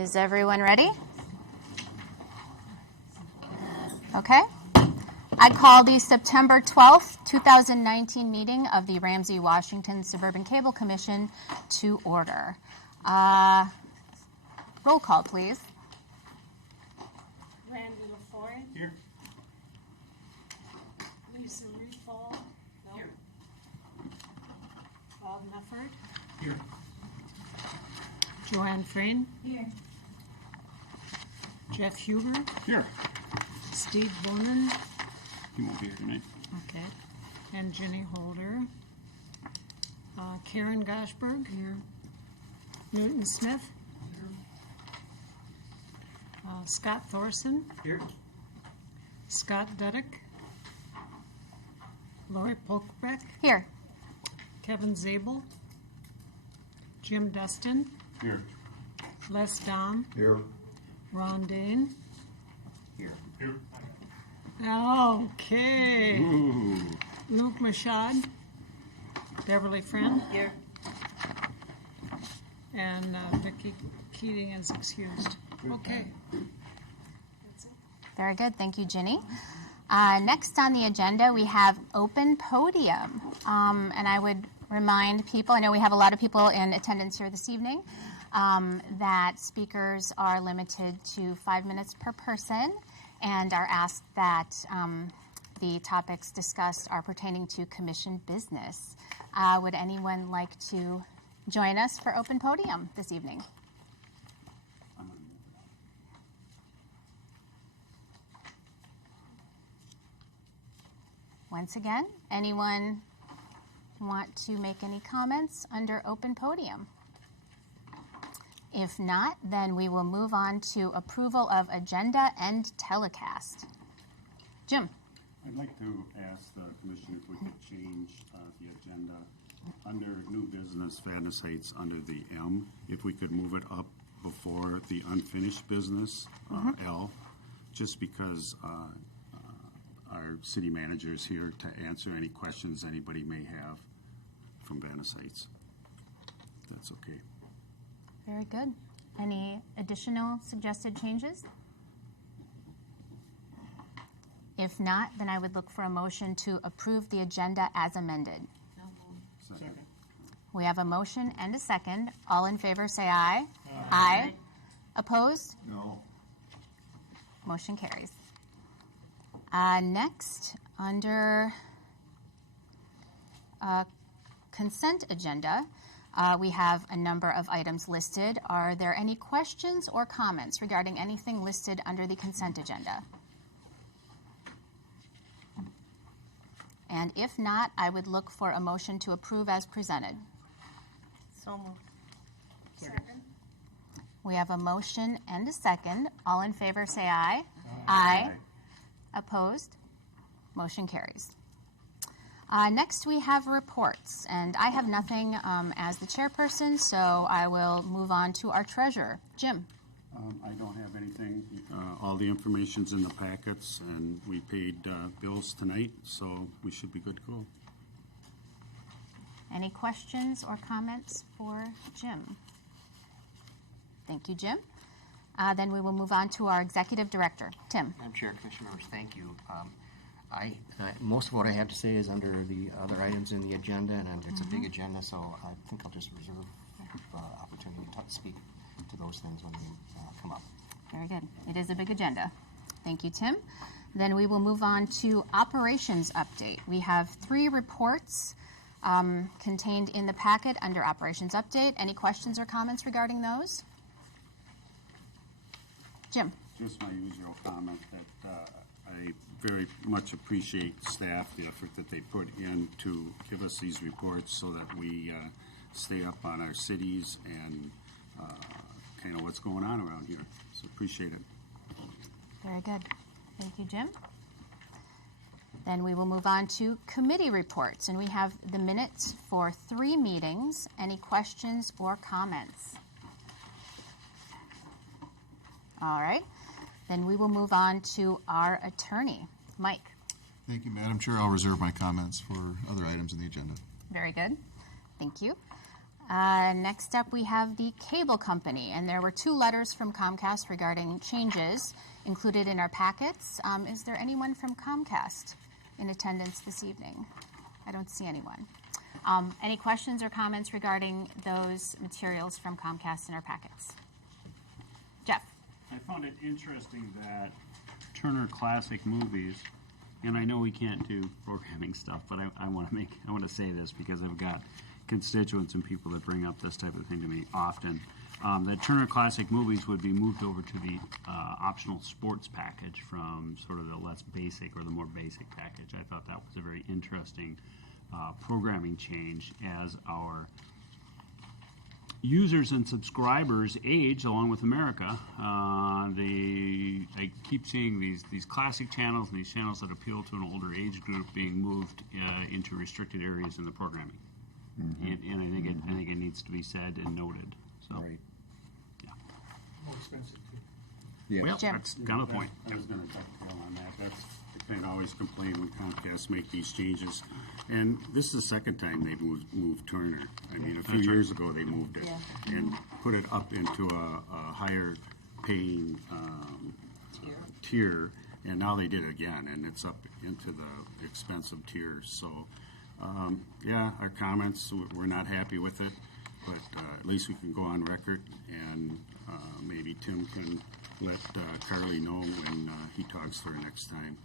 Is everyone ready? Okay. I call the September 12th, 2019 meeting of the Ramsey, Washington Suburban Cable Commission to order. Roll call, please. Randy LaFoy. Here. Lisa Refall. No. Here. Bob Nufford. Here. Joanne Frayne. Here. Jeff Huber. Here. Steve Bonin. He won't be here tonight. Okay. And Jenny Holder. Karen Goshberg. Here. Newton Smith. Here. Scott Thorson. Here. Scott Duddick. Lori Polkbeck. Here. Kevin Zabel. Jim Dustin. Here. Les Dom. Here. Ron Dane. Here. Here. Okay. Ooh. Luke Mashad. Beverly Friend. Here. And Vicki Keating is excused. Okay. That's it. Very good. Thank you, Ginny. Next on the agenda, we have open podium. And I would remind people, I know we have a lot of people in attendance here this evening, that speakers are limited to 5 minutes per person and are asked that the topics discussed are pertaining to commission business. Would anyone like to join us for open podium this evening? Once again, anyone want to make any comments under open podium? If not, then we will move on to approval of agenda and telecast. Jim. I'd like to ask the commission if we could change the agenda under new business, Fadness Heights, under the M, if we could move it up before the unfinished business, L, just because our city manager is here to answer any questions anybody may have from Fadness Heights. If that's okay. Very good. Any additional suggested changes? If not, then I would look for a motion to approve the agenda as amended. Second. We have a motion and a second. All in favor say aye. Aye. Opposed? No. Motion carries. Next, under consent agenda, we have a number of items listed. Are there any questions or comments regarding anything listed under the consent agenda? And if not, I would look for a motion to approve as presented. So moved. Second. We have a motion and a second. All in favor say aye. Aye. Opposed? Motion carries. Next, we have reports, and I have nothing as the chairperson, so I will move on to our treasurer. Jim. I don't have anything. All the information's in the packets, and we paid bills tonight, so we should be good to go. Any questions or comments for Jim? Thank you, Jim. Then we will move on to our executive director, Tim. Madam Chair, Commission members, thank you. Most of what I have to say is under the other items in the agenda, and it's a big agenda, so I think I'll just reserve opportunity to speak to those things when they come up. Very good. It is a big agenda. Thank you, Tim. Then we will move on to operations update. We have 3 reports contained in the packet under operations update. Any questions or comments regarding those? Jim. Just my usual comment that I very much appreciate staff, the effort that they put in to give us these reports so that we stay up on our cities and kind of what's going on around here. So appreciate it. Very good. Thank you, Jim. Then we will move on to committee reports, and we have the minutes for 3 meetings. Any questions or comments? All right. Then we will move on to our attorney, Mike. Thank you, Madam Chair. I'll reserve my comments for other items in the agenda. Very good. Thank you. Next up, we have the cable company, and there were 2 letters from Comcast regarding changes included in our packets. Is there anyone from Comcast in attendance this evening? I don't see anyone. Any questions or comments regarding those materials from Comcast in our packets? Jeff? I found it interesting that Turner Classic Movies, and I know we can't do programming stuff, but I want to say this because I've got constituents and people that bring up this type of thing to me often. That Turner Classic Movies would be moved over to the optional sports package from sort of the less basic or the more basic package. I thought that was a very interesting programming change as our users and subscribers age along with America. I keep seeing these classic channels and these channels that appeal to an older age group being moved into restricted areas in the programming. And I think it needs to be said and noted. So, Right. yeah. More expensive too. Yeah. Well, Jim. that's kind of the point. I was going to dovetail on that. That's the thing I always complain when Comcast make these changes. And this is the second time they've moved Turner. I mean, a few years ago they moved it and put it up into a higher paying tier, and now they did it again, and it's up into the expensive tier. So, yeah, our comments, we're not happy with it, but at least we can go on record, and maybe Tim can let Carly know when he talks to her next time.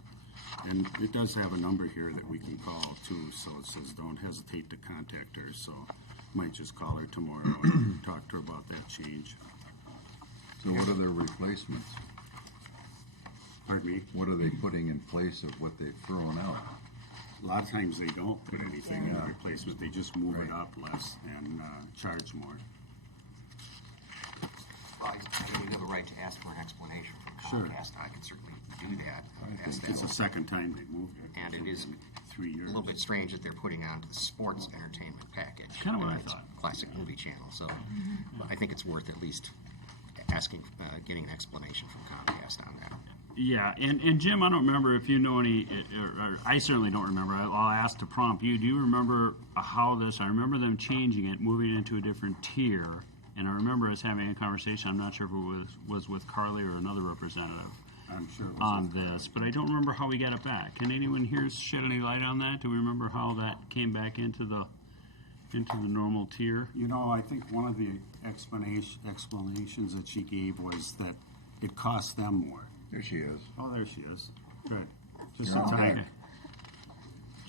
And it does have a number here that we can call too, so it says don't hesitate to contact her. So might just call her tomorrow and talk to her about that change. So what are their replacements? Pardon me? What are they putting in place of what they've thrown out? A lot of times they don't put anything in replacement. They just move it up less and charge more. Well, I mean, we have a right to ask for an explanation from Sure. Comcast. I can certainly do that. Ask that. It's the second time they moved it. And it is 3 years. a little bit strange that they're putting on the sports entertainment package. Kinda what I It's thought. Classic movie channel. So but I think it's worth at least asking, getting an explanation from Comcast on that. Yeah, and Jim, I don't remember if you know any, or I certainly don't remember. I'll ask to prompt you. Do you remember how this? I remember them changing it, moving it into a different tier, and I remember us having a conversation. I'm not sure if it was with Carly or another representative I'm sure it was on this, but I don't remember how we got it back. Can anyone here shed any light on that? Do we remember how that came back into the normal tier? You know, I think one of the explanations that she gave was that it cost them more. There she is. Oh, there she is. Good. Just You're in on time. deck.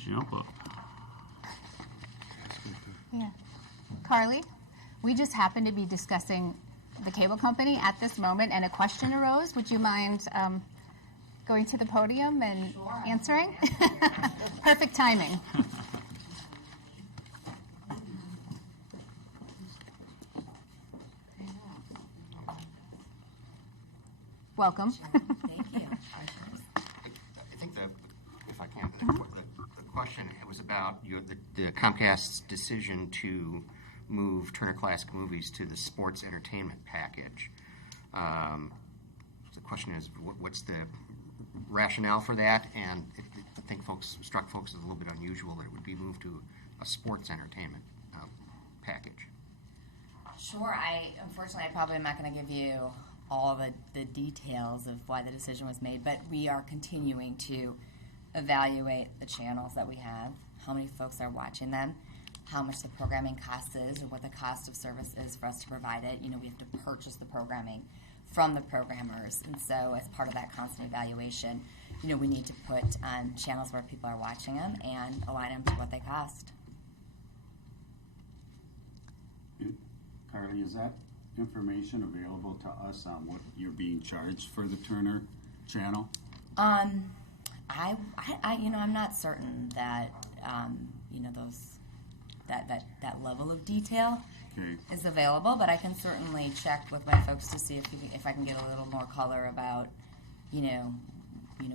Jump up. Yeah. Carly, we just happened to be discussing the cable company at this moment, and a question arose. Would you mind going to the podium and answering? Perfect timing. Welcome. Thank you. I think if I can, the question was about the Comcast's decision to move Turner Classic Movies to the sports entertainment package. The question is, what's the rationale for that? And I think struck folks as a little bit unusual that it would be moved to a sports entertainment package. Sure. Unfortunately, I probably am not going to give you all the details of why the decision was made, but we are continuing to evaluate the channels that we have, how many folks are watching them, how much the programming cost is, or what the cost of service is for us to provide it. You know, we have to purchase the programming from the programmers, and so as part of that constant evaluation, you know, we need to put channels where people are watching them and align them to what they cost. Carly, is that information available to us on what you're being charged for the Turner channel? I you know, I'm not certain that, you know, that level of detail Okay. is available, but I can certainly check with my folks to see if I can get a little more color about, you know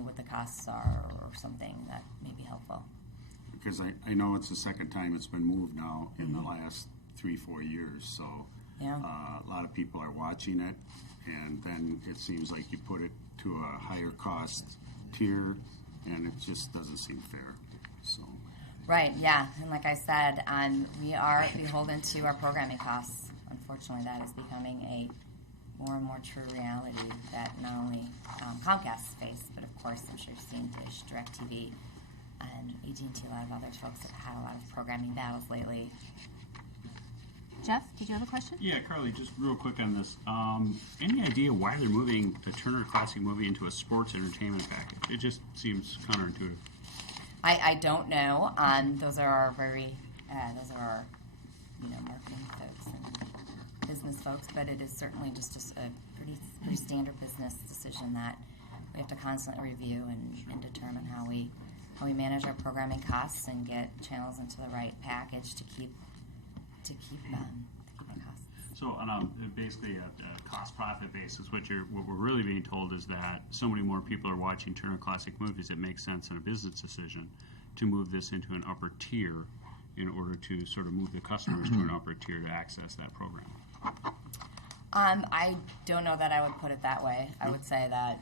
what the costs are or something that may be helpful. Because I know it's the second time it's been moved now in the last 3-4 years, so Yeah. a lot of people are watching it, and then it seems like you put it to a higher cost tier, and it just doesn't seem fair. So Right, yeah, and like I said, we are beholden to our programming costs. Unfortunately, that is becoming a more and more true reality that not only Comcast face, but of course, I'm sure you've seen Dish, DirecTV, and AT&T, a lot of other folks have had a lot of programming battles lately. Jeff, did you have a question? Yeah, Carly, just real quick on this. Any idea why they're moving the Turner Classic movie into a sports entertainment package? It just seems counterintuitive. I don't know. Those are our marketing folks and business folks, but it is certainly just a pretty standard business decision that we have to constantly review and determine how we manage our programming costs and get channels into the right package to keep the costs. So on basically a cost-profit basis, what we're really being told is that so many more people are watching Turner Classic Movies, it makes sense in a business decision to move this into an upper tier in order to sort of move the customers to an upper tier to access that program. I don't know that I would put it that way. I would say that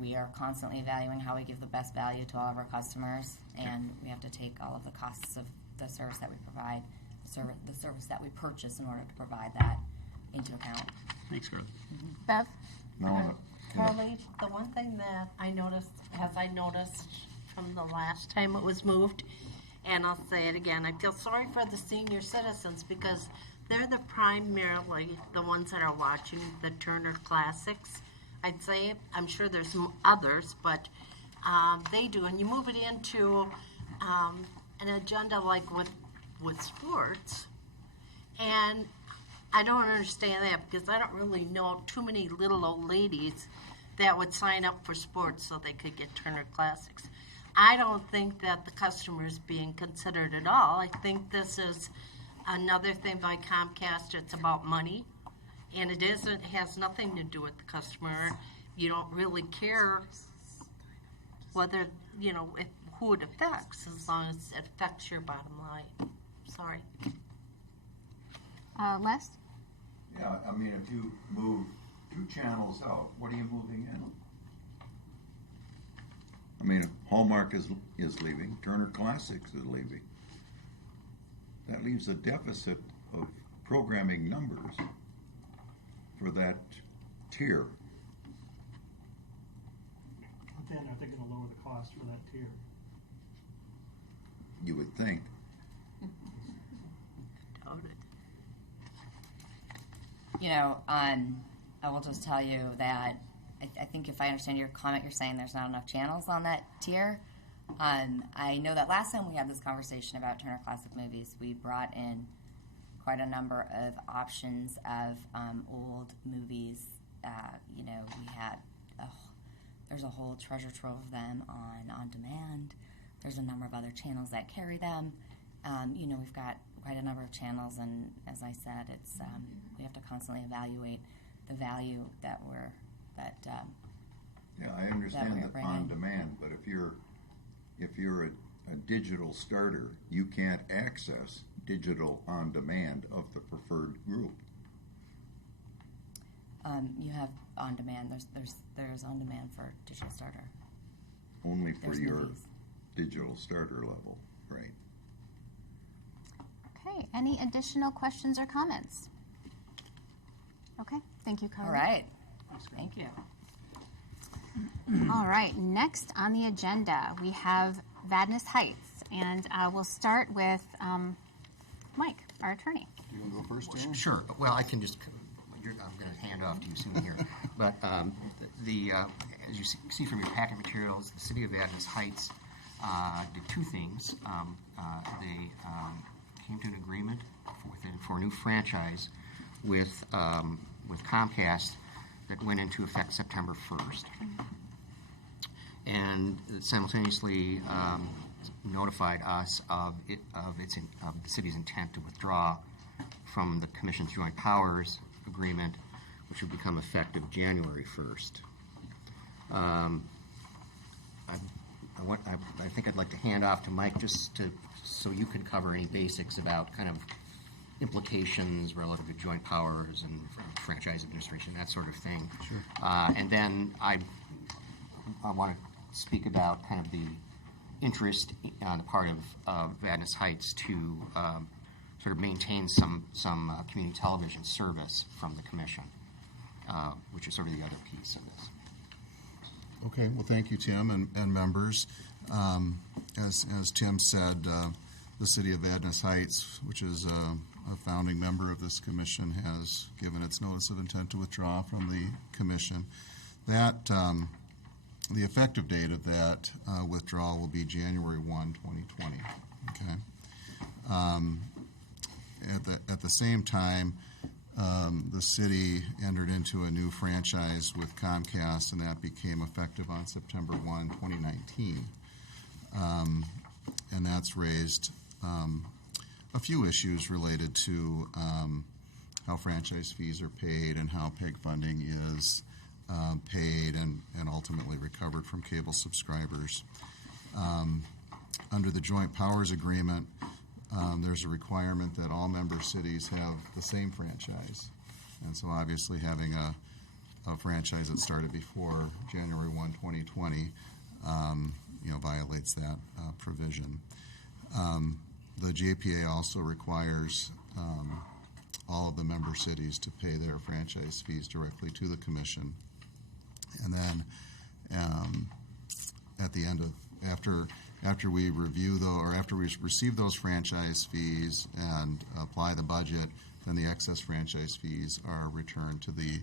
we are constantly evaluating how we give the best value to all of our customers, and we have to take all of the costs of the service that we provide, the service that we purchase in order to provide that into account. Thanks, Carly. Bev? No, Carly, the one thing that I noticed from the last time it was moved, and I'll say it again, I feel sorry for the senior citizens because they're primarily the ones that are watching the Turner Classics. I'd say, I'm sure there's some others, but they do. And you move it into an agenda like with sports, and I don't understand that because I don't really know too many little old ladies that would sign up for sports so they could get Turner Classics. I don't think that the customer is being considered at all. I think this is another thing by Comcast. It's about money, and it has nothing to do with the customer. You don't really care whether, who it affects, as long as it affects your bottom line. Sorry. Les? yeah, I mean, if you move 2 channels out, what are you moving in? I mean, Hallmark is leaving, Turner Classics is leaving. That leaves a deficit of programming numbers for that tier. But then are they going to lower the cost for that tier? You would think. I will just tell you that I think if I understand your comment, you're saying there's not enough channels on that tier. I know that last time we had this conversation about Turner Classic Movies, we brought in quite a number of options of old movies. We had there's a whole treasure trove of them on demand. There's a number of other channels that carry them. We've got quite a number of channels, and as I said, it's we have to constantly evaluate the value that Yeah, I understand we're that bringing. on demand, but if you're a digital starter, you can't access digital on demand of the preferred group. You have on demand. There's on demand for digital starter. Only for There's your movies. digital starter level, right? Okay, any additional questions or comments? Okay, thank you, Carly. All right. Thank you. All right, next on the agenda, we have Vadnais Heights, and we'll start with Mike, our attorney. You want to go first, Dan? Sure. Well, I can just. I'm going to hand off to you soon here. But as you see from your packet materials, the City of Vadnais Heights did 2 things. They came to an agreement for a new franchise with Comcast that went into effect September 1st, and simultaneously notified us of the city's intent to withdraw from the Commission's Joint Powers Agreement, which would become effective January 1st. I think I'd like to hand off to Mike so you can cover any basics about kind of implications relative to joint powers and franchise administration, that sort of thing. Sure. And then I want to speak about kind of the interest on the part of Vadnais Heights to sort of maintain some community television service from the commission, which is sort of the other piece of this. Okay, well, thank you, Tim, and members. As Tim said, the city of Vadnais Heights, which is a founding member of this commission, has given its notice of intent to withdraw from the commission. That the effective date of that withdrawal will be January 1, 2020. Okay. At the same time, the city entered into a new franchise with Comcast, and that became effective on September 1, 2019. And that's raised a few issues related to how franchise fees are paid and how PEG funding is paid and ultimately recovered from cable subscribers. Under the Joint Powers Agreement, there's a requirement that all member cities have the same franchise. And so obviously having a franchise that started before January 1, 2020, violates that provision. The JPA also requires all of the member cities to pay their franchise fees directly to the commission. And then at the end of, after we review after we receive those franchise fees and apply the budget, then the excess franchise fees are returned to the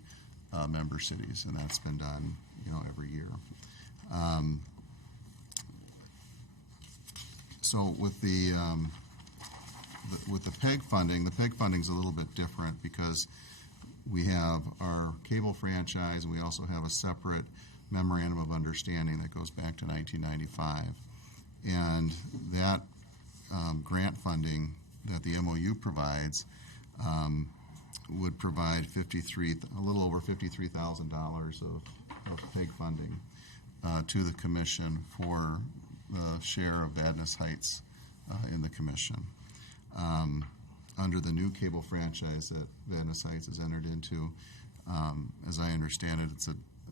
member cities, and that's been done, every year. So with the PEG funding, the PEG funding is a little bit different because we have our cable franchise, and we also have a separate memorandum of understanding that goes back to 1995. And that grant funding that the MOU provides would provide a little over $53,000 of PEG funding to the commission for the share of Vadnais Heights in the commission. Under the new cable franchise that Vadnais Heights has entered into, as I understand it,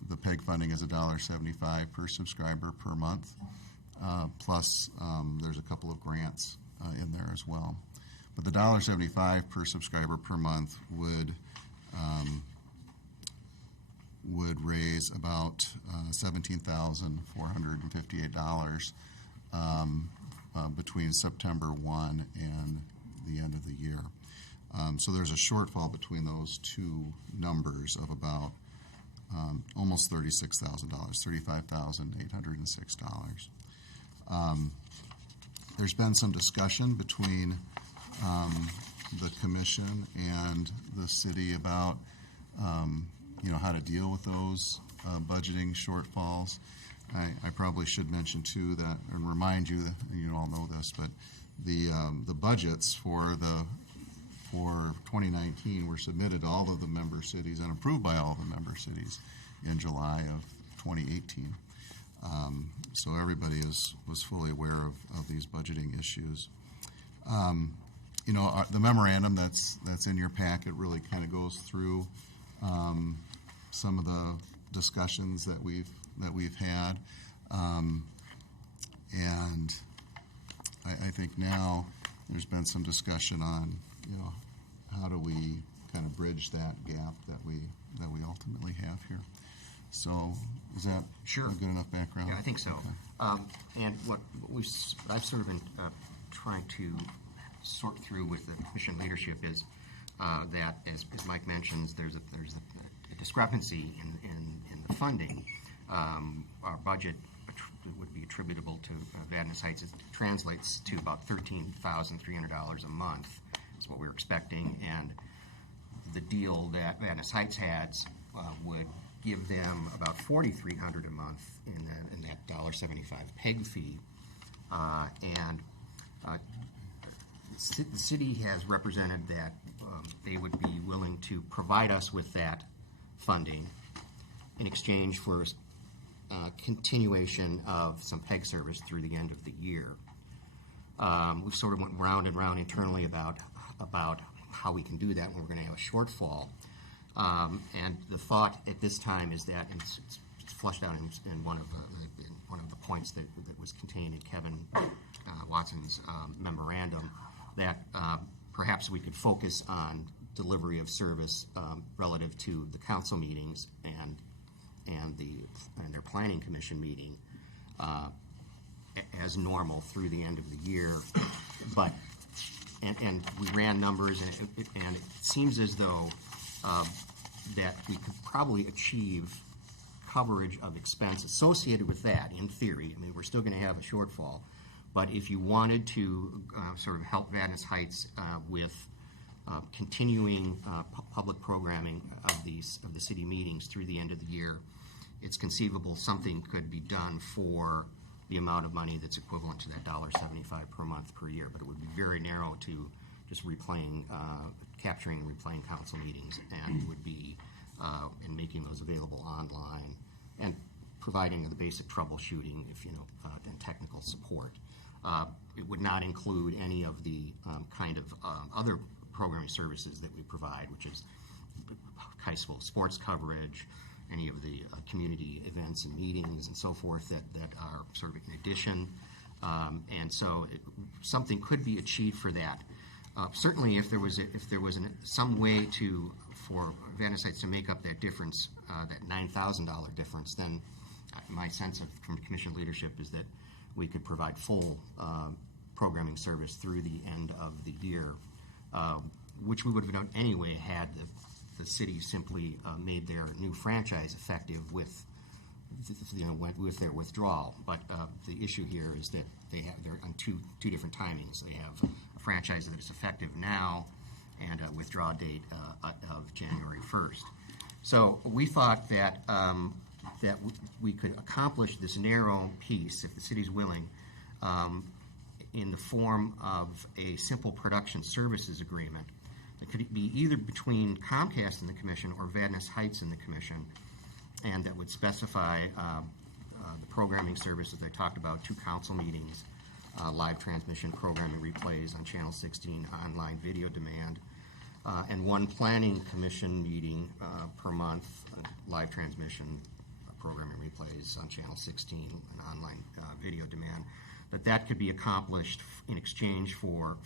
the PEG funding is $1.75 per subscriber per month, plus there's a couple of grants in there as well. But the $1.75 per subscriber per month would raise about $17,458 between September 1 and the end of the year. So there's a shortfall between those two numbers of about almost $36,000, $35,806. There's been some discussion between the commission and the city about how to deal with those budgeting shortfalls. I probably should mention too that, and remind you that you all know this, but the budgets for 2019 were submitted to all of the member cities and approved by all of the member cities in July of 2018. So everybody was fully aware of these budgeting issues. The memorandum that's in your packet really kind of goes through some of the discussions that we've had, and I think now there's been some discussion on how do we kind of bridge that gap that we ultimately have here. So is that Sure. a good enough background? Yeah, I think so. Okay. And what I've sort of been trying to sort through with the commission leadership is that, as Mike mentions, there's a discrepancy in the funding. Our budget would be attributable to Vadnais Heights. It translates to about $13,300 a month is what we're expecting, and the deal that Vadnais Heights has would give them about $4,300 a month in that $1.75 PEG fee, and the city has represented that they would be willing to provide us with that funding in exchange for continuation of some PEG service through the end of the year. We've sort of went round and round internally about how we can do that when we're going to have a shortfall. And the thought at this time is that, and it's flushed out in one of the points that was contained in Kevin Watson's memorandum, that perhaps we could focus on delivery of service relative to the council meetings and their planning commission meeting as normal through the end of the year. But and we ran numbers, and it seems as though that we could probably achieve coverage of expense associated with that, in theory. I mean, we're still going to have a shortfall, but if you wanted to sort of help Vadnais Heights with continuing public programming of the city meetings through the end of the year, it's conceivable something could be done for the amount of money that's equivalent to that $1.75 per month per year. But it would be very narrow to just capturing and replaying council meetings, and would be and making those available online, and providing the basic troubleshooting, and technical support. It would not include any of the kind of other programming services that we provide, which is high school sports coverage, any of the community events and meetings and so forth that are sort of in addition. And so something could be achieved for that. Certainly, if there was some way for Vadnais Heights to make up that difference, that $9,000 difference, then my sense from commission leadership is that we could provide full programming service through the end of the year, which we would have done anyway had the city simply made their new franchise effective with their withdrawal. But the issue here is that they're on two different timings. They have a franchise that is effective now, and a withdrawal date of January 1st. So we thought that we could accomplish this narrow piece, if the city's willing, in the form of a simple production services agreement. It could be either between Comcast and the commission or Vadnais Heights and the commission, and that would specify the programming services I talked about: 2 council meetings, live transmission programming replays on Channel 16, online video demand, and 1 planning commission meeting per month, live transmission programming replays on Channel 16 and online video demand. But that could be accomplished in exchange for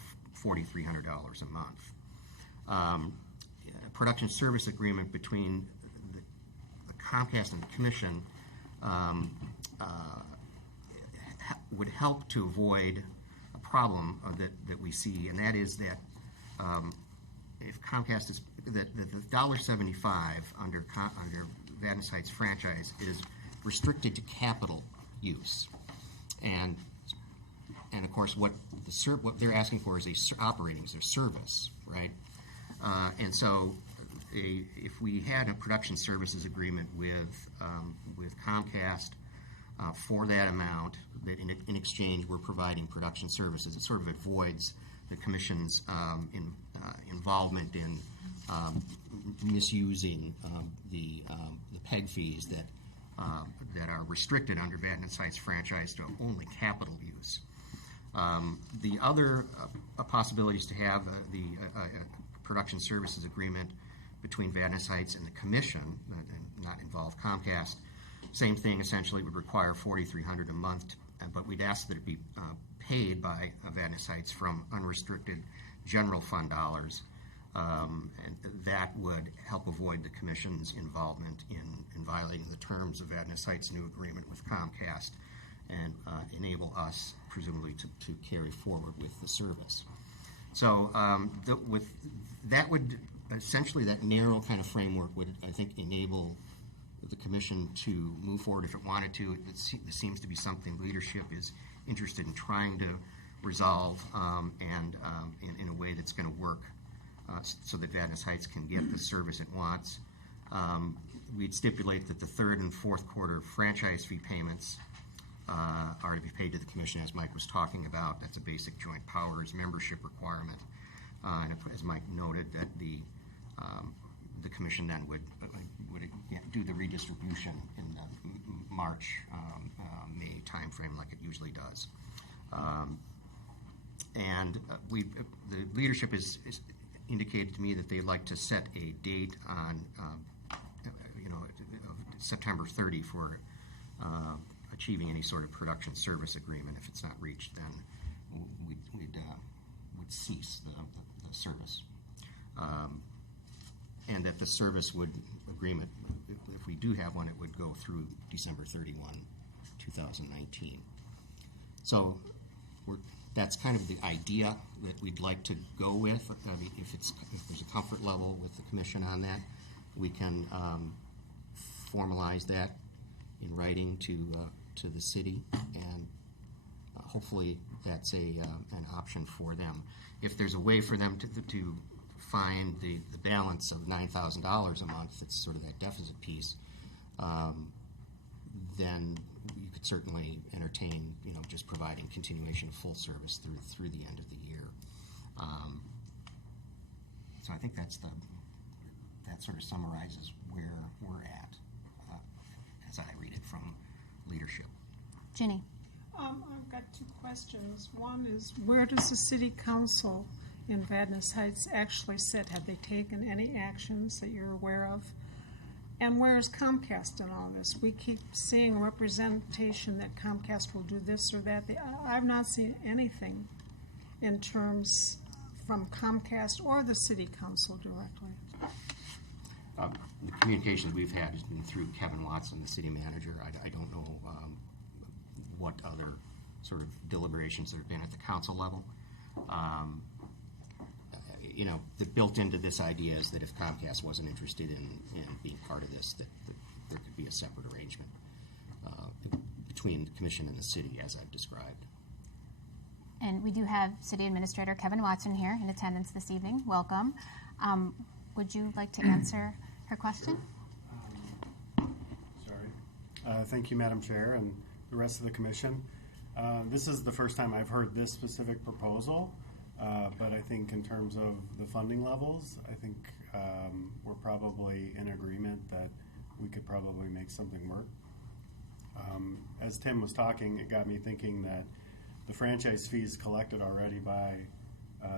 $4,300 a month. Production service agreement between the Comcast and the commission would help to avoid a problem that we see, and that is that if Comcast is that the $1.75 under Vadnais Heights franchise is restricted to capital use, and of course what they're asking for is their service, right? And so if we had a production services agreement with Comcast for that amount, that in exchange we're providing production services, it sort of avoids the commission's involvement in misusing the PEG fees that are restricted under Vadnais Heights franchise to only capital use. The other possibilities to have the production services agreement between Vadnais Heights and the commission, and not involve Comcast. Same thing, essentially would require $4,300 a month, but we'd ask that it be paid by Vadnais Heights from unrestricted general fund dollars, and that would help avoid the commission's involvement in violating the terms of Vadnais Heights' new agreement with Comcast, and enable us, presumably, to carry forward with the service. So with that would essentially, that narrow kind of framework would, I think, enable the commission to move forward if it wanted to. It seems to be something leadership is interested in trying to resolve, and in a way that's going to work so that Vadnais Heights can get the service it wants. We'd stipulate that the 3rd and 4th quarter franchise fee payments are to be paid to the commission, as Mike was talking about. That's a basic joint powers membership requirement. And as Mike noted, that the commission then would do the redistribution in the March, May timeframe like it usually does. And the leadership is indicated to me that they'd like to set a date on, September 30 for achieving any sort of production service agreement. If it's not reached, then we'd cease the service. And that the service agreement, if we do have one, it would go through December 31, 2019. So that's kind of the idea that we'd like to go with. I mean, if there's a comfort level with the commission on that, we can formalize that in writing to the city, and hopefully that's an option for them. If there's a way for them to find the balance of $9,000 a month, that's sort of that deficit piece, then you could certainly entertain, just providing continuation of full service through the end of the year. So I think that sort of summarizes where we're at, as I read it from leadership. Ginny. I've got two questions. One is, where does the city council in Vadnais Heights actually sit? Have they taken any actions that you're aware of? And where is Comcast in all this? We keep seeing representation that Comcast will do this or that. I've not seen anything in terms from Comcast or the city council directly. The communications we've had has been through Kevin Watson, the city manager. I don't know what other sort of deliberations there have been at the council level. The built into this idea is that if Comcast wasn't interested in being part of this, that there could be a separate arrangement between the commission and the city, as I've described. And we do have City Administrator Kevin Watson here in attendance this evening. Welcome. Would you like to answer her question? Thank you, Madam Chair, and the rest of the commission. This is the first time I've heard this specific proposal, but I think in terms of the funding levels, I think we're probably in agreement that we could probably make something work. As Tim was talking, it got me thinking that the franchise fees collected already by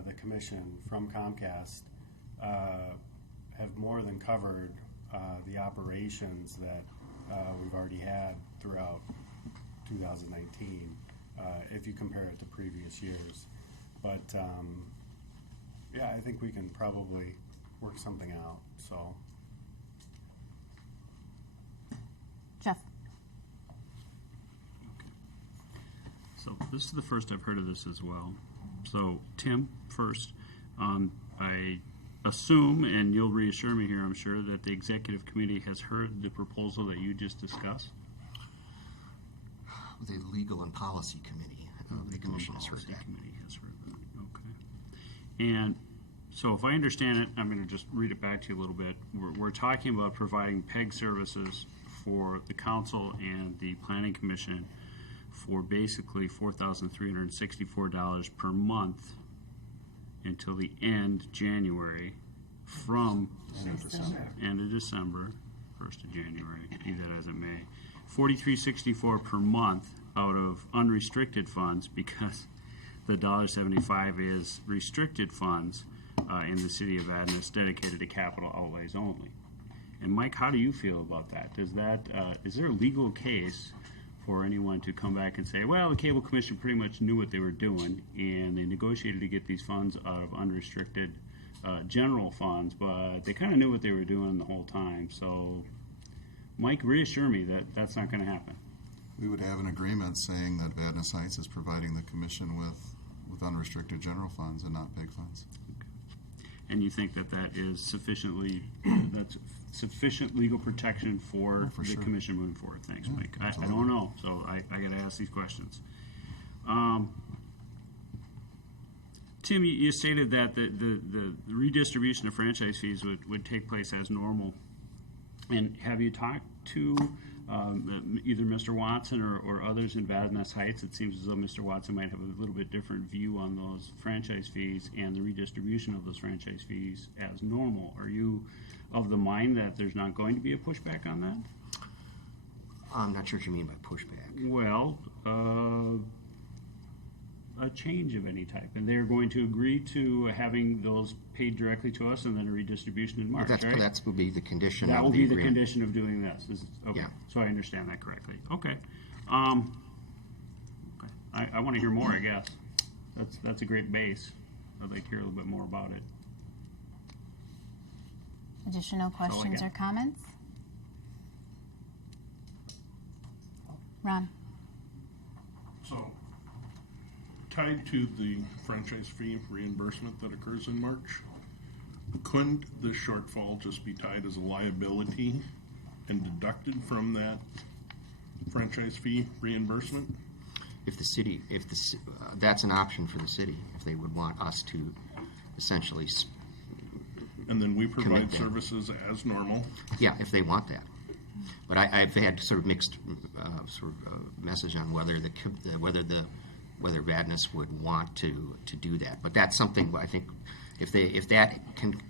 the commission from Comcast have more than covered the operations that we've already had throughout 2019, if you compare it to previous years. But yeah, I think we can probably work something out. So, Jeff. So this is the first I've heard of this as well. So Tim, first, I assume, and you'll reassure me here, I'm sure, that the executive committee has heard the proposal that you just discussed. The Legal and Policy Committee of the commission has heard that. Committee has heard that. Okay. And so if I understand it, I'm going to just read it back to you a little bit. We're talking about providing PEG services for the council and the planning commission for basically $4,364 per month until the end January, from end of December, 1st of January, be that as it may. $43.64 per month out of unrestricted funds, because the $1.75 is restricted funds in the city of Vadnais dedicated to capital outlays only. And Mike, how do you feel about that? Does that is there a legal case for anyone to come back and say, well, the Cable Commission pretty much knew what they were doing, and they negotiated to get these funds out of unrestricted general funds, but they kind of knew what they were doing the whole time. So, Mike, reassure me that that's not going to happen. We would have an agreement saying that Vadnais Heights is providing the commission with unrestricted general funds and not PEG funds. Okay. And you think that that is that's sufficient legal protection for the sure. commission moving forward? Thanks, Yeah, Mike. I absolutely. don't know, so I got to ask these questions. Tim, you stated that the redistribution of franchise fees would take place as normal. And have you talked to either Mr. Watson or others in Vadnais Heights? It seems as though Mr. Watson might have a little bit different view on those franchise fees and the redistribution of those franchise fees as normal. Are you of the mind that there's not going to be a pushback on that? I'm not sure what you mean by pushback. Well, a change of any type, and they're going to agree to having those paid directly to us and then a redistribution in March, right? That will be the condition That of will the be the agreement. condition of doing this. Okay, Yeah. so I understand that correctly. Okay. Okay. I want to hear more, I guess. That's a great base. I'd like to hear a little bit more about it. Additional all I questions got. or comments? Ron? So, tied to the franchise fee reimbursement that occurs in March, couldn't this shortfall just be tied as a liability and deducted from that franchise fee reimbursement? If the city, that's an option for the city, if they would want us to essentially, And then we provide Commit that. services as normal? yeah, if they want that. But I've had sort of mixed message on whether whether Vadnais would want to do that. But that's something I think if that can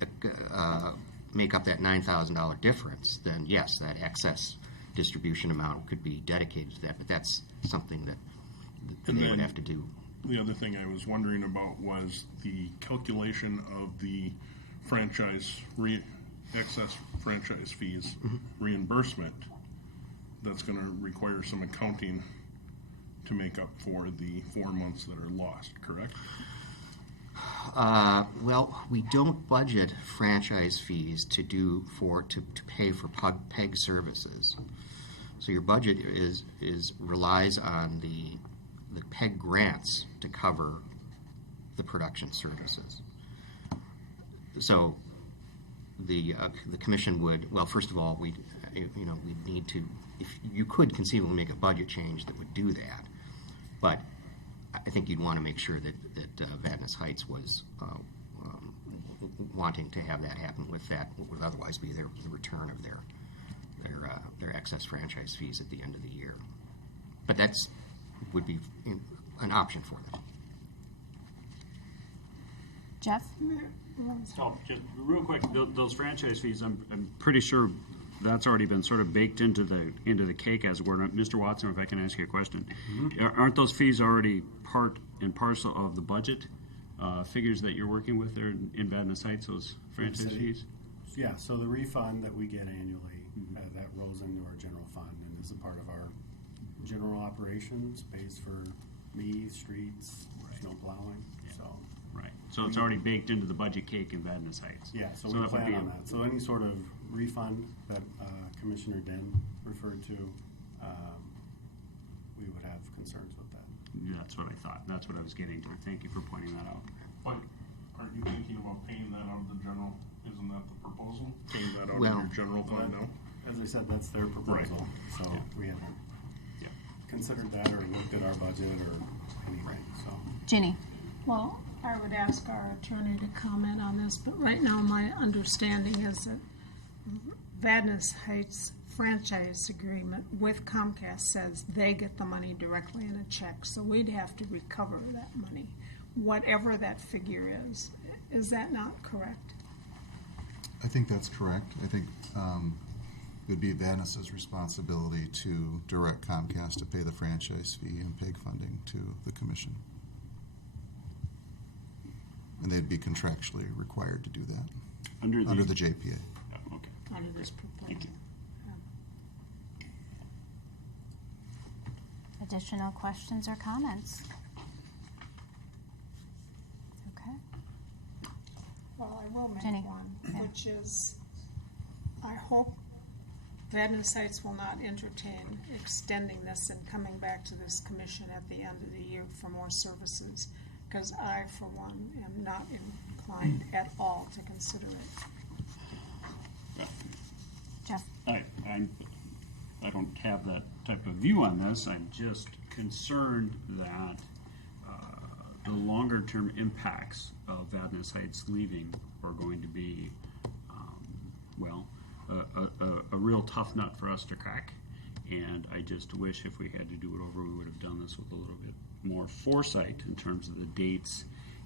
make up that $9,000 difference, then yes, that excess distribution amount could be dedicated to that. But that's something that And they would then- have to do. The other thing I was wondering about was the calculation of the excess franchise fees reimbursement. That's going to require some accounting to make up for the 4 months that are lost, correct? Well, we don't budget franchise fees to pay for PEG services. So your budget relies on the PEG grants to cover the production services. So the commission would, well, first of all, we'd need to, if you could conceivably make a budget change that would do that, but I think you'd want to make sure that Vadnais Heights was wanting to have that happen with that, what would otherwise be the return of their excess franchise fees at the end of the year. But that's would be an option for them. Jeff? So, just real quick, those franchise fees, I'm pretty sure that's already been sort of baked into the cake, as it were. Mr. Watson, if I can ask you a question, aren't those fees already part and parcel of the budget figures that you're working with there in Vadnais Heights? Those franchise fees. Yeah, so the refund that we get annually, that rolls into our general fund and is a part of our general operations, pays for me, streets, snow plowing, so. Right. So it's already baked into the budget cake in Vadnais Heights. Yeah, so that we would plan be on that. So any sort of refund that Commissioner Den referred to, we would have concerns with that. That's what I thought. That's what I was getting to. Thank you for pointing that out. But aren't you thinking about paying that out of the general? Isn't that the proposal? Paying that out Well- of your general fund now? As I said, that's their proposal, so Yeah. we haven't Yeah. considered that or looked at our budget or anything, so. Ginny? Well, I would ask our attorney to comment on this, but right now my understanding is that Vadnais Heights franchise agreement with Comcast says they get the money directly in a check, so we'd have to recover that money, whatever that figure is. Is that not correct? I think that's correct. I think it would be Vadnais' responsibility to direct Comcast to pay the franchise fee and PEG funding to the commission. And they'd be contractually required to do that Under under the JPA. Yeah, okay. Under this proposal. Thank you. Additional questions or comments? Okay. Well, I will make Jenny. one, Yeah. which is, I hope Vadnais Heights will not entertain extending this and coming back to this commission at the end of the year for more services, because I, for one, am not inclined at all to consider it. Jeff? I don't have that type of view on this. I'm just concerned that the longer-term impacts of Vadnais Heights leaving are going to be, a real tough nut for us to crack. And I just wish if we had to do it over, we would have done this with a little bit more foresight in terms of the dates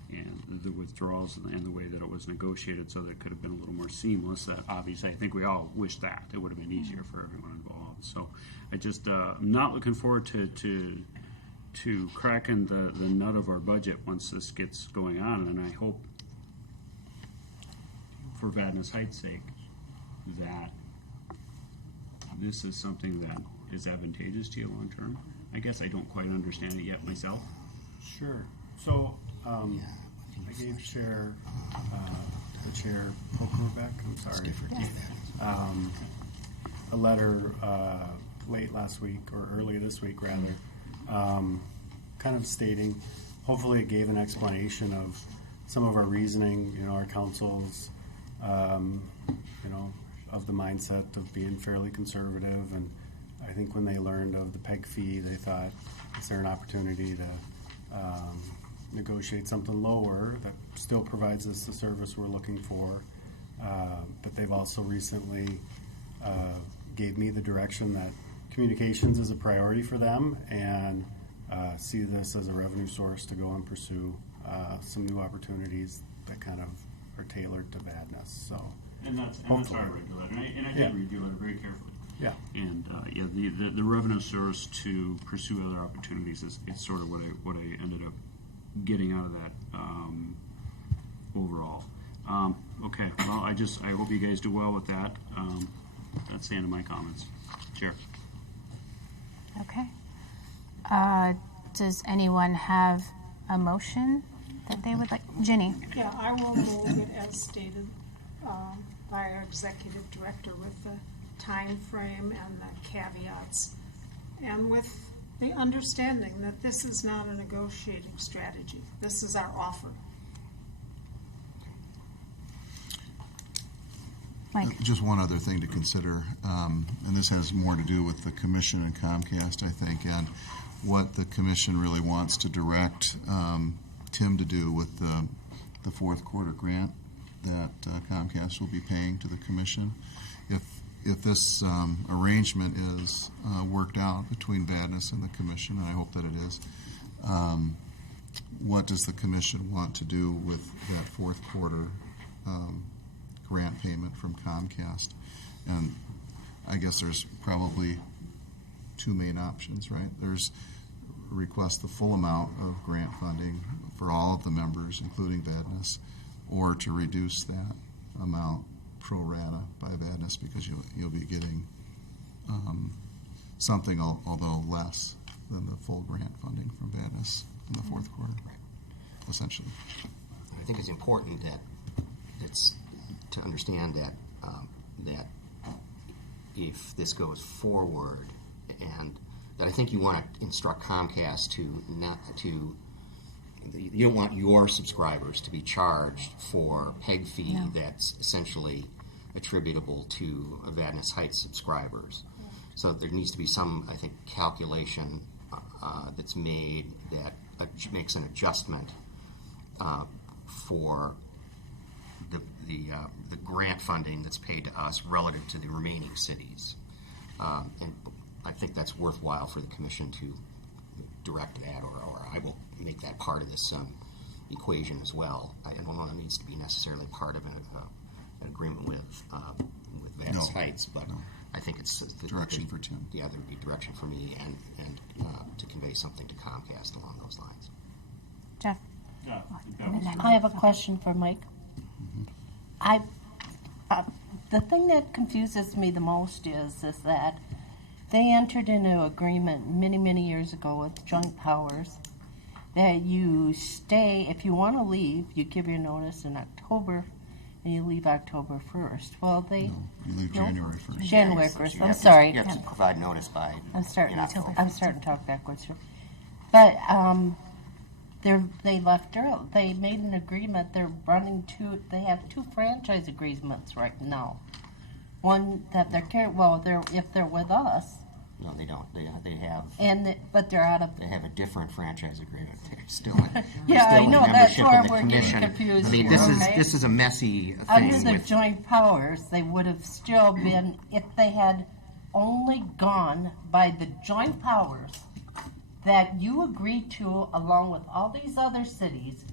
and the withdrawals and the way that it was negotiated, so that it could have been a little more seamless. That obviously, I think we all wish that it would have been easier for everyone involved. So I just I'm not looking forward to to cracking the nut of our budget once this gets going on, and I hope, for Vadnais Heights' sake, that this is something that is advantageous to you long term. I guess I don't quite understand it yet myself. Sure. So, I gave Chair, the Chair Pokerbeck, I'm sorry, a letter late last week, or early this week rather, kind of stating, hopefully it gave an explanation of some of our reasoning, our council's, of the mindset of being fairly conservative. And I think when they learned of the PEG fee, they thought, is there an opportunity to negotiate something lower that still provides us the service we're looking for? But they've also recently gave me the direction that communications is a priority for them, and see this as a revenue source to go and pursue some new opportunities that kind of are tailored to Vadnais. So, And that's our regulator, and I did read your letter very carefully. Yeah. And the revenue source to pursue other opportunities is sort of what I ended up getting out of that overall. Okay, well, I hope you guys do well with that. That's the end of my comments. Chair. Okay. Does anyone have a motion that they would like? Ginny? Yeah, I will move it as stated by our executive director, with the time frame and the caveats, and with the understanding that this is not a negotiating strategy. This is our offer. Mike? Just one other thing to consider, and this has more to do with the commission and Comcast, I think, and what the commission really wants to direct Tim to do with the fourth quarter grant that Comcast will be paying to the commission. If this arrangement is worked out between Vadnais and the commission, and I hope that it is, what does the commission want to do with that fourth quarter grant payment from Comcast? And I guess there's probably two main options, right? There's request the full amount of grant funding for all of the members, including Vadnais, or to reduce that amount pro rata by Vadnais, because you'll be getting something, although less than the full grant funding from Vadnais in the fourth quarter, essentially. I think it's important that it's to understand that that if this goes forward, and that I think you want to instruct Comcast you don't want your subscribers to be charged for PEG fee that's essentially attributable to Vadnais Heights subscribers. So there needs to be some, I think, calculation that's made that makes an adjustment for the grant funding that's paid to us relative to the remaining cities. And I think that's worthwhile for the commission to direct that, or I will make that part of this equation as well. I don't know that it needs to be necessarily part of an agreement with Vadnais Heights, but I think it's direction for Tim. Yeah, there would be direction for me, and to convey something to Comcast along those lines. Jeff? Yeah, I have a question for Mike. The thing that confuses me the most is that they entered into an agreement many years ago with Joint Powers that you stay, if you want to leave, you give your notice in October and you leave October 1st. Well, You leave January 1st. January 1st. I'm sorry. You have to provide notice by. I'm starting to talk backwards here. But they left early. They made an agreement. They're running they have two franchise agreements right now. One that if they're with us. No, they don't. They have. But they're out of. They have a different franchise agreement. They're still. I know, that's where we're getting commission. confused. I mean, this is a messy thing. Under the Joint Powers, they would have still been, if they had only gone by the Joint Powers that you agreed to along with all these other cities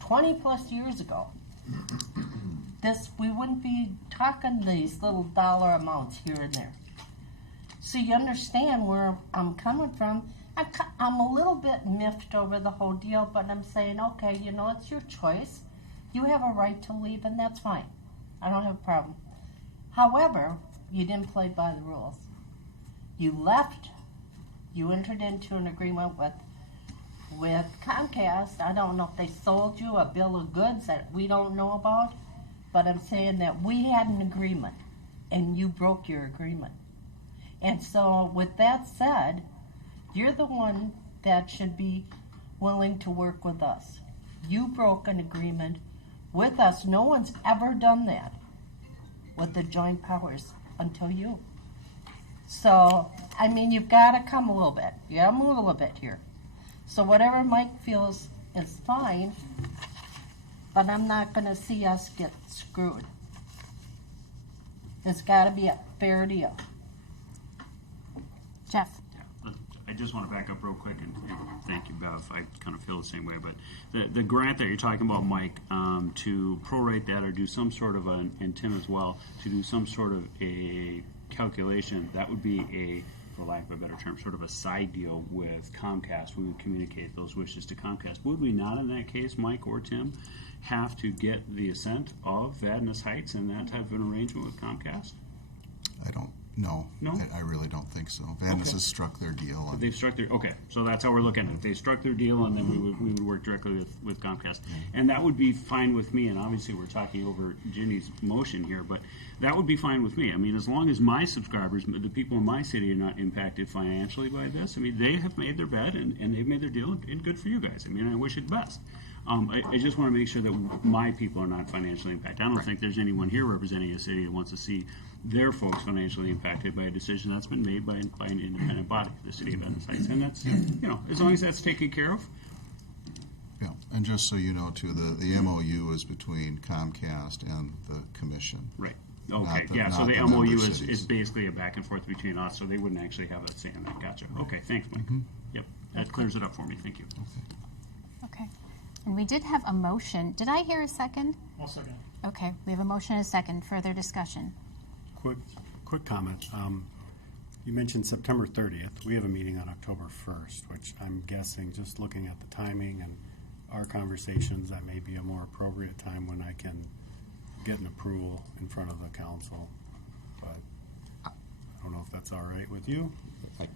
20 plus years ago. We wouldn't be talking these little dollar amounts here and there. So you understand where I'm coming from. I'm a little bit miffed over the whole deal, but I'm saying, okay, you know, it's your choice. You have a right to leave, and that's fine. I don't have a problem. However, you didn't play by the rules. You left. You entered into an agreement with Comcast. I don't know if they sold you a bill of goods that we don't know about, but I'm saying that we had an agreement, and you broke your agreement. And so, with that said, you're the one that should be willing to work with us. You broke an agreement with us. No one's ever done that with the joint powers until you. So, I mean, you've got to come a little bit. You got to move a little bit here. So whatever Mike feels is fine, but I'm not going to see us get screwed. It's got to be a fair deal. Jeff? I just want to back up real quick and thank you, Bev. I kind of feel the same way. But the grant that you're talking about, Mike, to prorate that or do some sort of and Tim as well, to do some sort of a calculation, that would be a, for lack of a better term, sort of a side deal with Comcast. We would communicate those wishes to Comcast. Would we not in that case, Mike or Tim, have to get the assent of Vadnais Heights and that type of an arrangement with Comcast? I don't know. No? I really don't think so. Vadnais Okay. has struck their deal. And They've struck their, okay, so that's how we're looking at it. They struck their deal, and then we would work directly with Comcast. And that would be fine with me, and obviously we're talking over Ginny's motion here, but that would be fine with me. I mean, as long as my subscribers, the people in my city, are not impacted financially by this, I mean, they have made their bet, and they've made their deal, and good for you guys. I mean, I wish it best. I just want to make sure that my people are not financially impacted. I don't think there's anyone here representing a city that wants to see their folks financially impacted by a decision that's been made by an independent body, the city of Vadnais Heights. And that's, you know, as long as that's taken care of. yeah, and just so you know, too, the MOU is between Comcast and the commission. Right. Okay, Not the- yeah, so not the the MOU member is cities. basically a back and forth between us, so they wouldn't actually have a say in that. Gotcha. Okay, thanks, Mike. Yep, that clears it up for me. Thank you. Okay. And we did have a motion. Did I hear a second? I'll second. Okay, we have a motion and a second. Further discussion. Quick comment. You mentioned September 30th. We have a meeting on October 1st, which I'm guessing, just looking at the timing and our conversations, that may be a more appropriate time when I can get an approval in front of the council. But I don't know if that's all right with you. I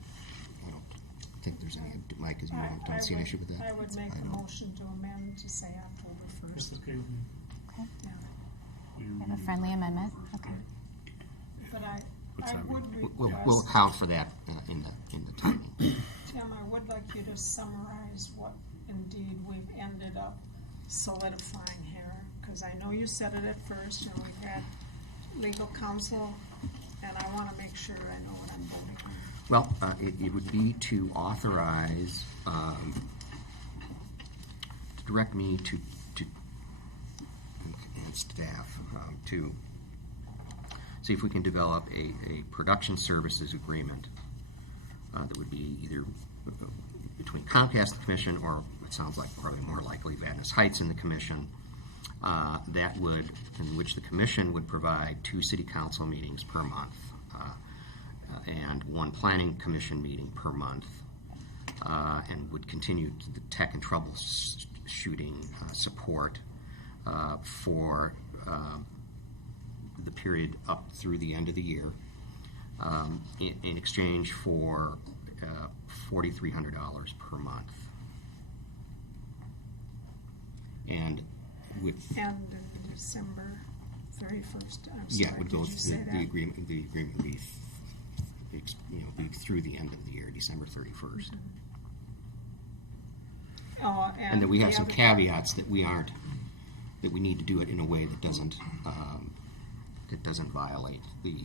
don't think there's any, Mike, you don't see an issue with that? I would make a motion to amend to say October That's 1st. okay with me. Okay. Yeah. We have a friendly amendment. Okay. But What's I that would mean? We'll request, account for that in the timing. Tim, I would like you to summarize what indeed we've ended up solidifying here, because I know you said it at first, and we've had legal counsel, and I want to make sure I know what I'm voting on. Well, it would be to authorize, to direct me to and staff to see if we can develop a production services agreement that would be either between Comcast, the commission, or it sounds like probably more likely Vadnais Heights and the commission, that would, in which the commission would provide 2 city council meetings per month, and 1 planning commission meeting per month, and would continue the tech and troubleshooting support for the period up through the end of the year, in exchange for $4,300 per month. And with And in December 31st, I'm yeah, sorry, it would did go you say the that? agreement would be be through the end of the year, December 31st. Oh, And that we have the some other- caveats that we need to do it in a way that doesn't violate the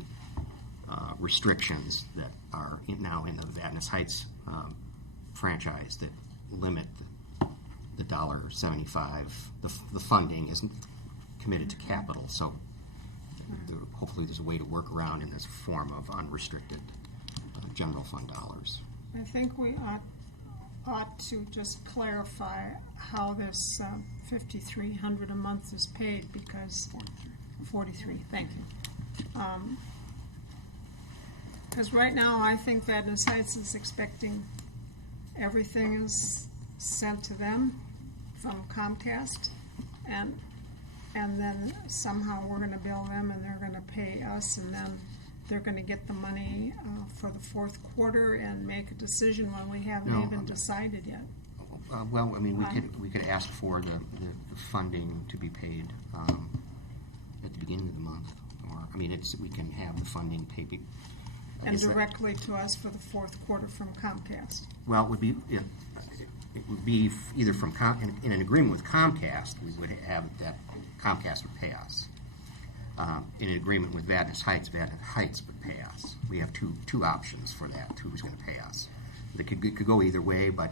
restrictions that are now in the Vadnais Heights franchise that limit the $1.75. The funding isn't committed to capital, so hopefully there's a way to work around in this form of unrestricted general fund dollars. I think we ought to just clarify how this $5,300 a month is paid, because 43. Thank you. Because right now I think Vadnais Heights is expecting everything is sent to them from Comcast, and then somehow we're gonna bill them and they're gonna pay us, and then they're gonna get the money for the fourth quarter and make a decision when we haven't No, even decided yet. Well, I mean, we could ask for the funding to be paid at the beginning of the month, or, I mean, we can have the funding paid. And directly to us for the fourth quarter from Comcast. Well, it would be either from in an agreement with Comcast, we would have that Comcast would pay us. In an agreement with Vadnais Heights would pay us. We have two options for that, who's going to pay us. It could go either way, but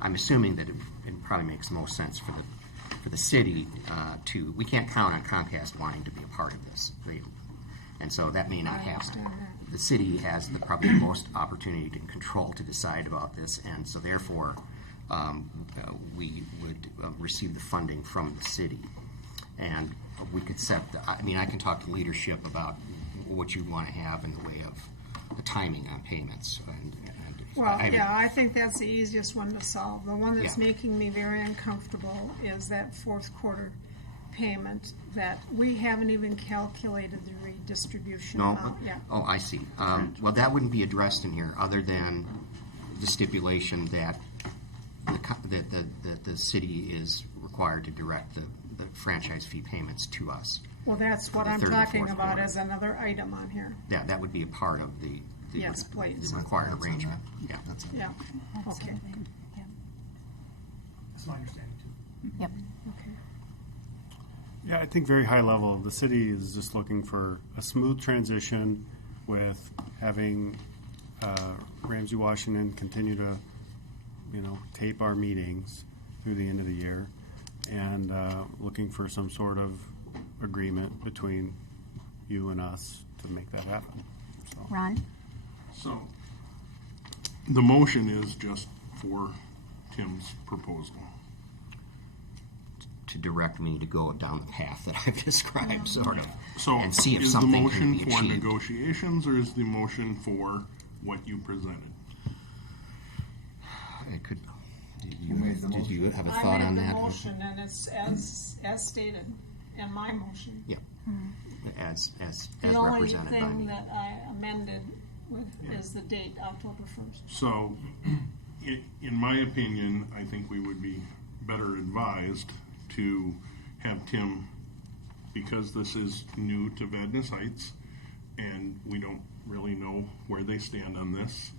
I'm assuming that it probably makes the most sense for the city we can't count on Comcast wanting to be a part of this. And so that may not I happen. understand that. The city has probably the most opportunity and control to decide about this, and so therefore we would receive the funding from the city. And we could I can talk to leadership about what you want to have in the way of the timing on payments. I think that's the easiest one to solve. The one that's Yeah. making me very uncomfortable is that fourth quarter payment that we haven't even calculated the redistribution No? amount yet. Oh, I see. Well, that wouldn't be addressed in here, other than the stipulation that the city is required to direct the franchise fee payments to us. Well, that's what the I'm third and talking fourth about quarter. as another item on here. Yeah, that would be a part of the Yes, please. the required arrangement. Yeah. Yeah, okay. That's my understanding too. Yep. Yeah, I think very high level, the city is just looking for a smooth transition with having Ramsey, Washington continue to, tape our meetings through the end of the year, and looking for some sort of agreement between you and us to make that happen. So. Ron? So, the motion is just for Tim's proposal. To direct me to go down the path that I've described, sort of, So, and see if is the something motion can be for achieved. negotiations, or is the motion for what you presented? It could. Who made the Did you motion? have a thought on I made that? the motion, and it's as stated in my motion. Yeah, as The only represented by thing me. that I amended is the date, October 1st. So, in my opinion, I think we would be better advised to have Tim, because this is new to Vadnais Heights, and we don't really know where they stand on this.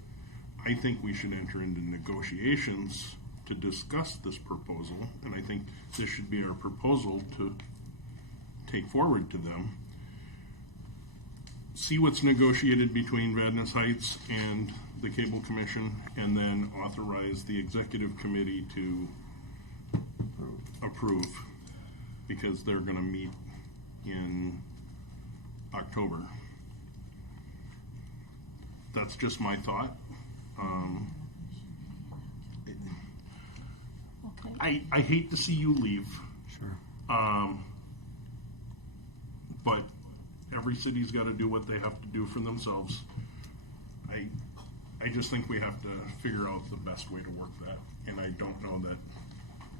I think we should enter into negotiations to discuss this proposal, and I think this should be our proposal to take forward to them. See what's negotiated between Vadnais Heights and the Cable Commission, and then authorize the executive committee to approve, because they're gonna meet in October. That's just my thought. Okay. I hate to see you leave, Sure. but every city's gotta do what they have to do for themselves. I just think we have to figure out the best way to work that, and I don't know that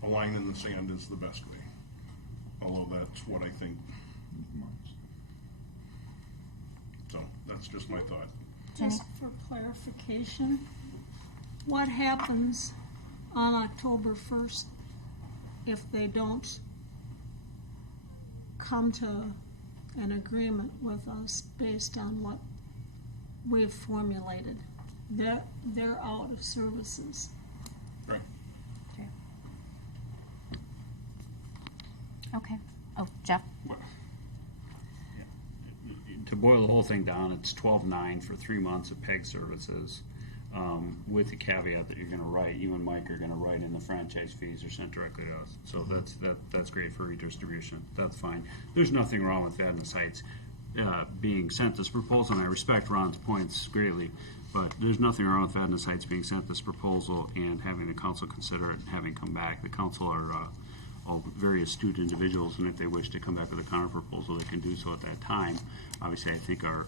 a line in the sand is the best way, although that's what I think. So, that's just my thought. Just for clarification, what happens on October 1st if they don't come to an agreement with us based on what we've formulated? They're out of services. Right. Okay. Oh, Jeff? To boil the whole thing down, it's 12.9 for 3 months of PEG services, with the caveat that you're going to write, you and Mike are going to write in the franchise fees are sent directly to us. So that's great for redistribution. That's fine. There's nothing wrong with Vadnais Heights being sent this proposal, and I respect Ron's points greatly, but there's nothing wrong with Vadnais Heights being sent this proposal and having the council consider it and having come back. The council are all very astute individuals, and if they wish to come back with a counter proposal, they can do so at that time. Obviously, I think our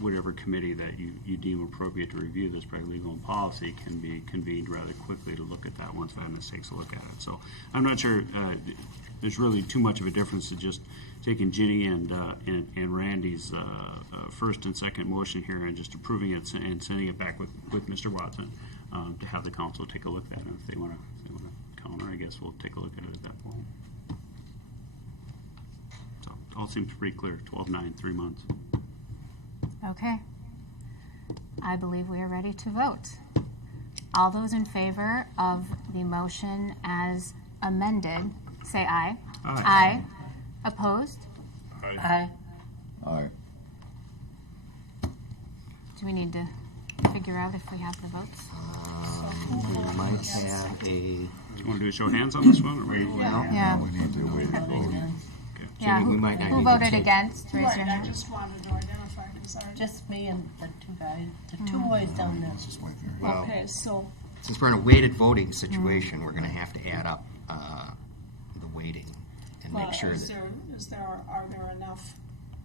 whatever committee that you deem appropriate to review this, probably legal and policy, can be convened rather quickly to look at that once Vadnais takes a look at it. So I'm not sure there's really too much of a difference to just taking Ginny and Randy's first and second motion here and just approving it and sending it back with Mr. Watson to have the council take a look at it. If they want to counter, I guess we'll take a look at it at that point. So all seems pretty clear. 12/9, 3 months. Okay. I believe we are ready to vote. All those in favor of the motion as amended, say aye. Aye. Aye. Opposed? Aye. Aye. Do we need to figure out if we have the votes? We might have a, Do you want to do a show of hands on this one? Or we, Yeah. We need to wait. Yeah. we might not Who need to voted take- against? Raise Right, your I hand. just wanted to identify, because I, Just me and the two guys, the two boys down there. Just wait there. Well, okay, so, since we're in a weighted voting situation, we're gonna have to add up, the weighting and well, make sure is that there, are there enough?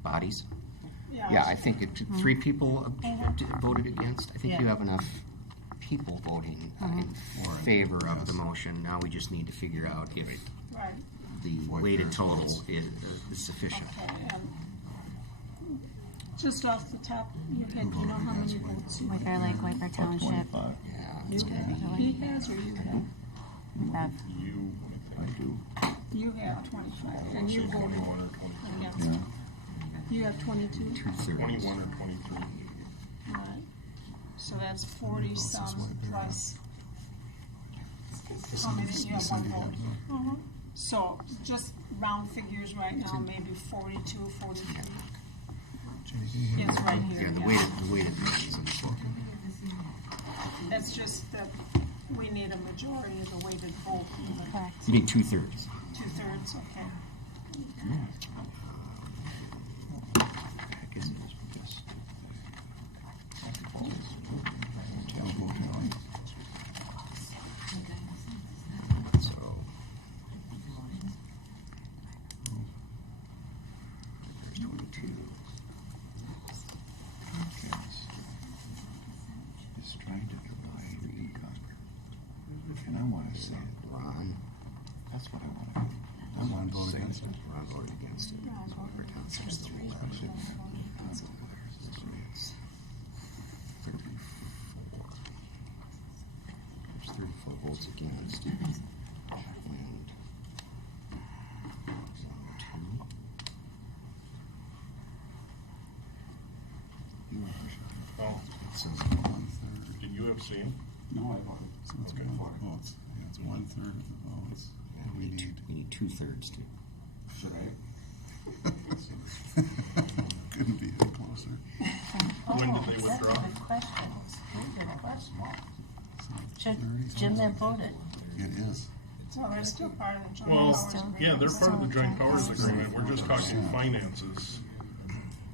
bodies. Yeah. Yeah, I think three people voted against. I think you Yeah. have enough people voting in favor of the motion. Now we just need to figure out if Right, the weighted total is sufficient. okay, and just off the top of your head, do you know how many votes you Wicker Lake, Wicker Township. 25. Yeah, you have? He has or you have? Bev. I do. You have 25, and you voted against. Yeah. You have 22? 2/3. 21 or 23. Right. So that's 40-some plus. How many, you have one vote? Mhm. So just round figures right now, maybe 42, 43. Yes, right here. Yeah, the weighted is in the book. That's just that we need a majority of the weighted vote, Correct. You need 2/3. 2/3, okay. Heck is it? Yes. So. There's 22. Just trying to divide the income. And I want to say it. Ron. That's what I want to do. I Ron want to voted say against it. Ron voted against it. Wicker Township's 3. There's 34. There's 34 votes against. And Oh, It says 1/3. did you abstain? No, I voted. So it's Okay. 1 votes. Yeah, it's 1/3 of the votes. yeah, we need 2/3 too. Should I? Couldn't be any closer. When did they withdraw? Good question. Good question. Should Jim have voted? It is. Well, they're still part of the joint Well, powers agreement. yeah, they're part of the joint powers agreement. We're just talking finances.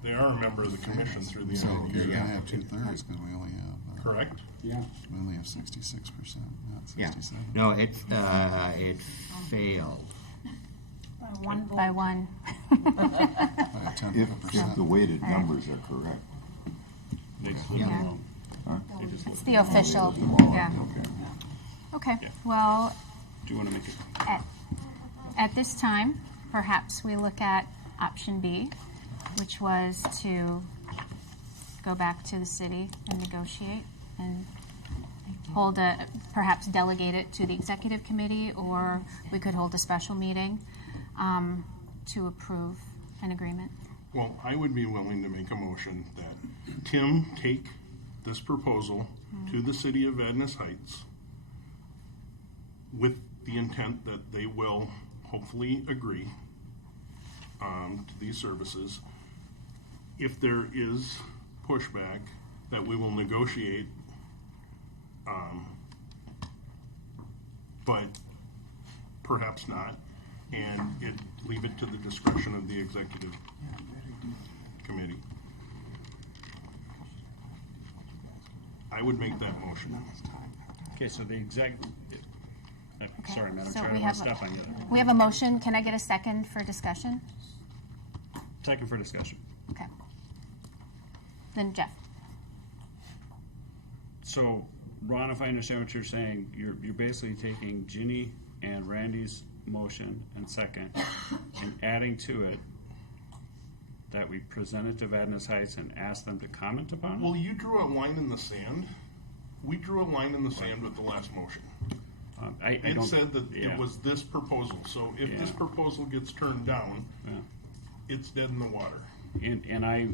They are a member of the commission through the So end of the you're year. gonna have 2/3 because we only have. Correct? Yeah. We only have 66%, not Yeah. 67. No, it failed. By one vote. By one. By a tenth of a If percent. the weighted numbers are correct. They just Yeah. live alone. Huh? They just live It's the official, yeah. Okay. Okay, Yeah. well, Do you want to make it? at this time, perhaps we look at option B, which was to go back to the city and negotiate and hold perhaps delegate it to the executive committee, or we could hold a special meeting to approve an agreement. Well, I would be willing to make a motion that Tim take this proposal to the city of Vadnais Heights with the intent that they will hopefully agree to these services. If there is pushback, that we will negotiate, but perhaps not, and leave it to the discretion of the executive committee. I would make that motion. Okay, so the sorry, Madam So Chair, I we don't want have to step on you. We have a motion. Can I get a second for discussion? Second for discussion. Okay. Then Jeff. So, Ron, if I understand what you're saying, you're basically taking Ginny and Randy's motion and second and adding to it that we present it to Vadnais Heights and ask them to comment upon it? Well, you drew a line in the sand. We drew a line in the sand with the last motion. I It don't, said that yeah. it was this proposal. So if this Yeah. proposal gets turned down, Yeah. it's dead in the water. And I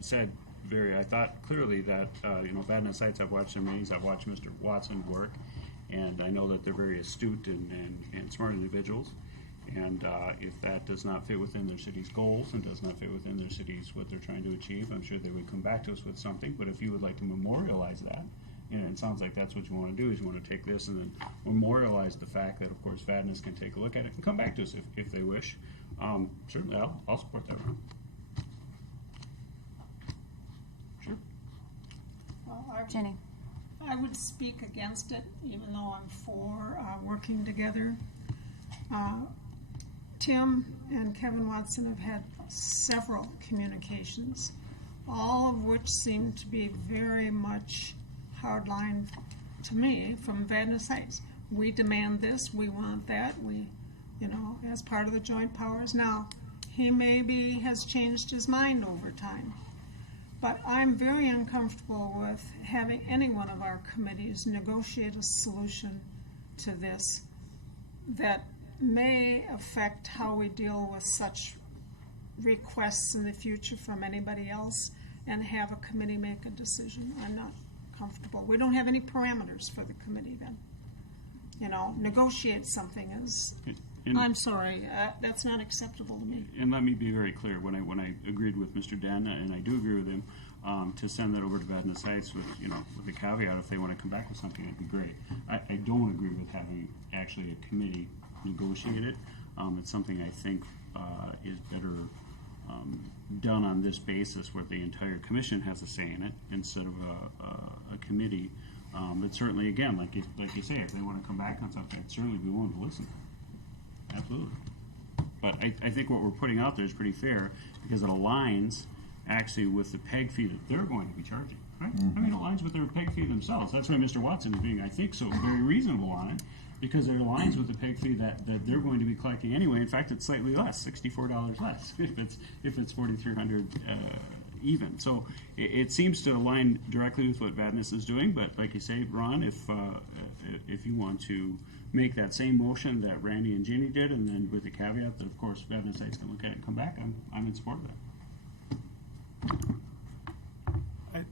said I thought clearly that, Vadnais Heights, I've watched their meetings, I've watched Mr. Watson work, and I know that they're very astute and smart individuals. And if that does not fit within their city's goals and does not fit within their city's what they're trying to achieve, I'm sure they would come back to us with something. But if you would like to memorialize that, it sounds like that's what you want to do, is you want to take this and then memorialize the fact that, of course, Vadnais can take a look at it and come back to us if they wish. Certainly, I'll support that one. Sure. Jenny. I would speak against it, even though I'm for working together. Tim and Kevin Watson have had several communications, all of which seem to be very much hardline to me from Vadnais Heights. We demand this, we want that, as part of the joint powers. Now, he maybe has changed his mind over time, but I'm very uncomfortable with having any one of our committees negotiate a solution to this that may affect how we deal with such requests in the future from anybody else and have a committee make a decision. I'm not comfortable. We don't have any parameters for the committee then. Negotiate something is, I'm sorry, that's not acceptable to me. And let me be very clear, when I agreed with Mr. Dan, and I do agree with him, to send that over to Vadnais Heights with the caveat, if they want to come back with something, it'd be great. I don't agree with having actually a committee negotiate it. It's something I think is better done on this basis, where the entire commission has a say in it instead of a committee. But certainly, again, like you say, if they want to come back on something, I'd certainly be willing to listen. Absolutely. But I think what we're putting out there is pretty fair, because it aligns actually with the PEG fee that they're going to be charging, right? I mean, it aligns with their PEG fee themselves. That's why Mr. Watson is being, I think, so very reasonable on it, because it aligns with the PEG fee that they're going to be collecting anyway. In fact, it's slightly less, $64 less, if it's $4,300 even. So it seems to align directly with what Vadnais is doing. But like you say, Ron, if you want to make that same motion that Randy and Ginny did, and then with the caveat that, of course, Vadnais Heights can look at it and come back, I'm in support of that.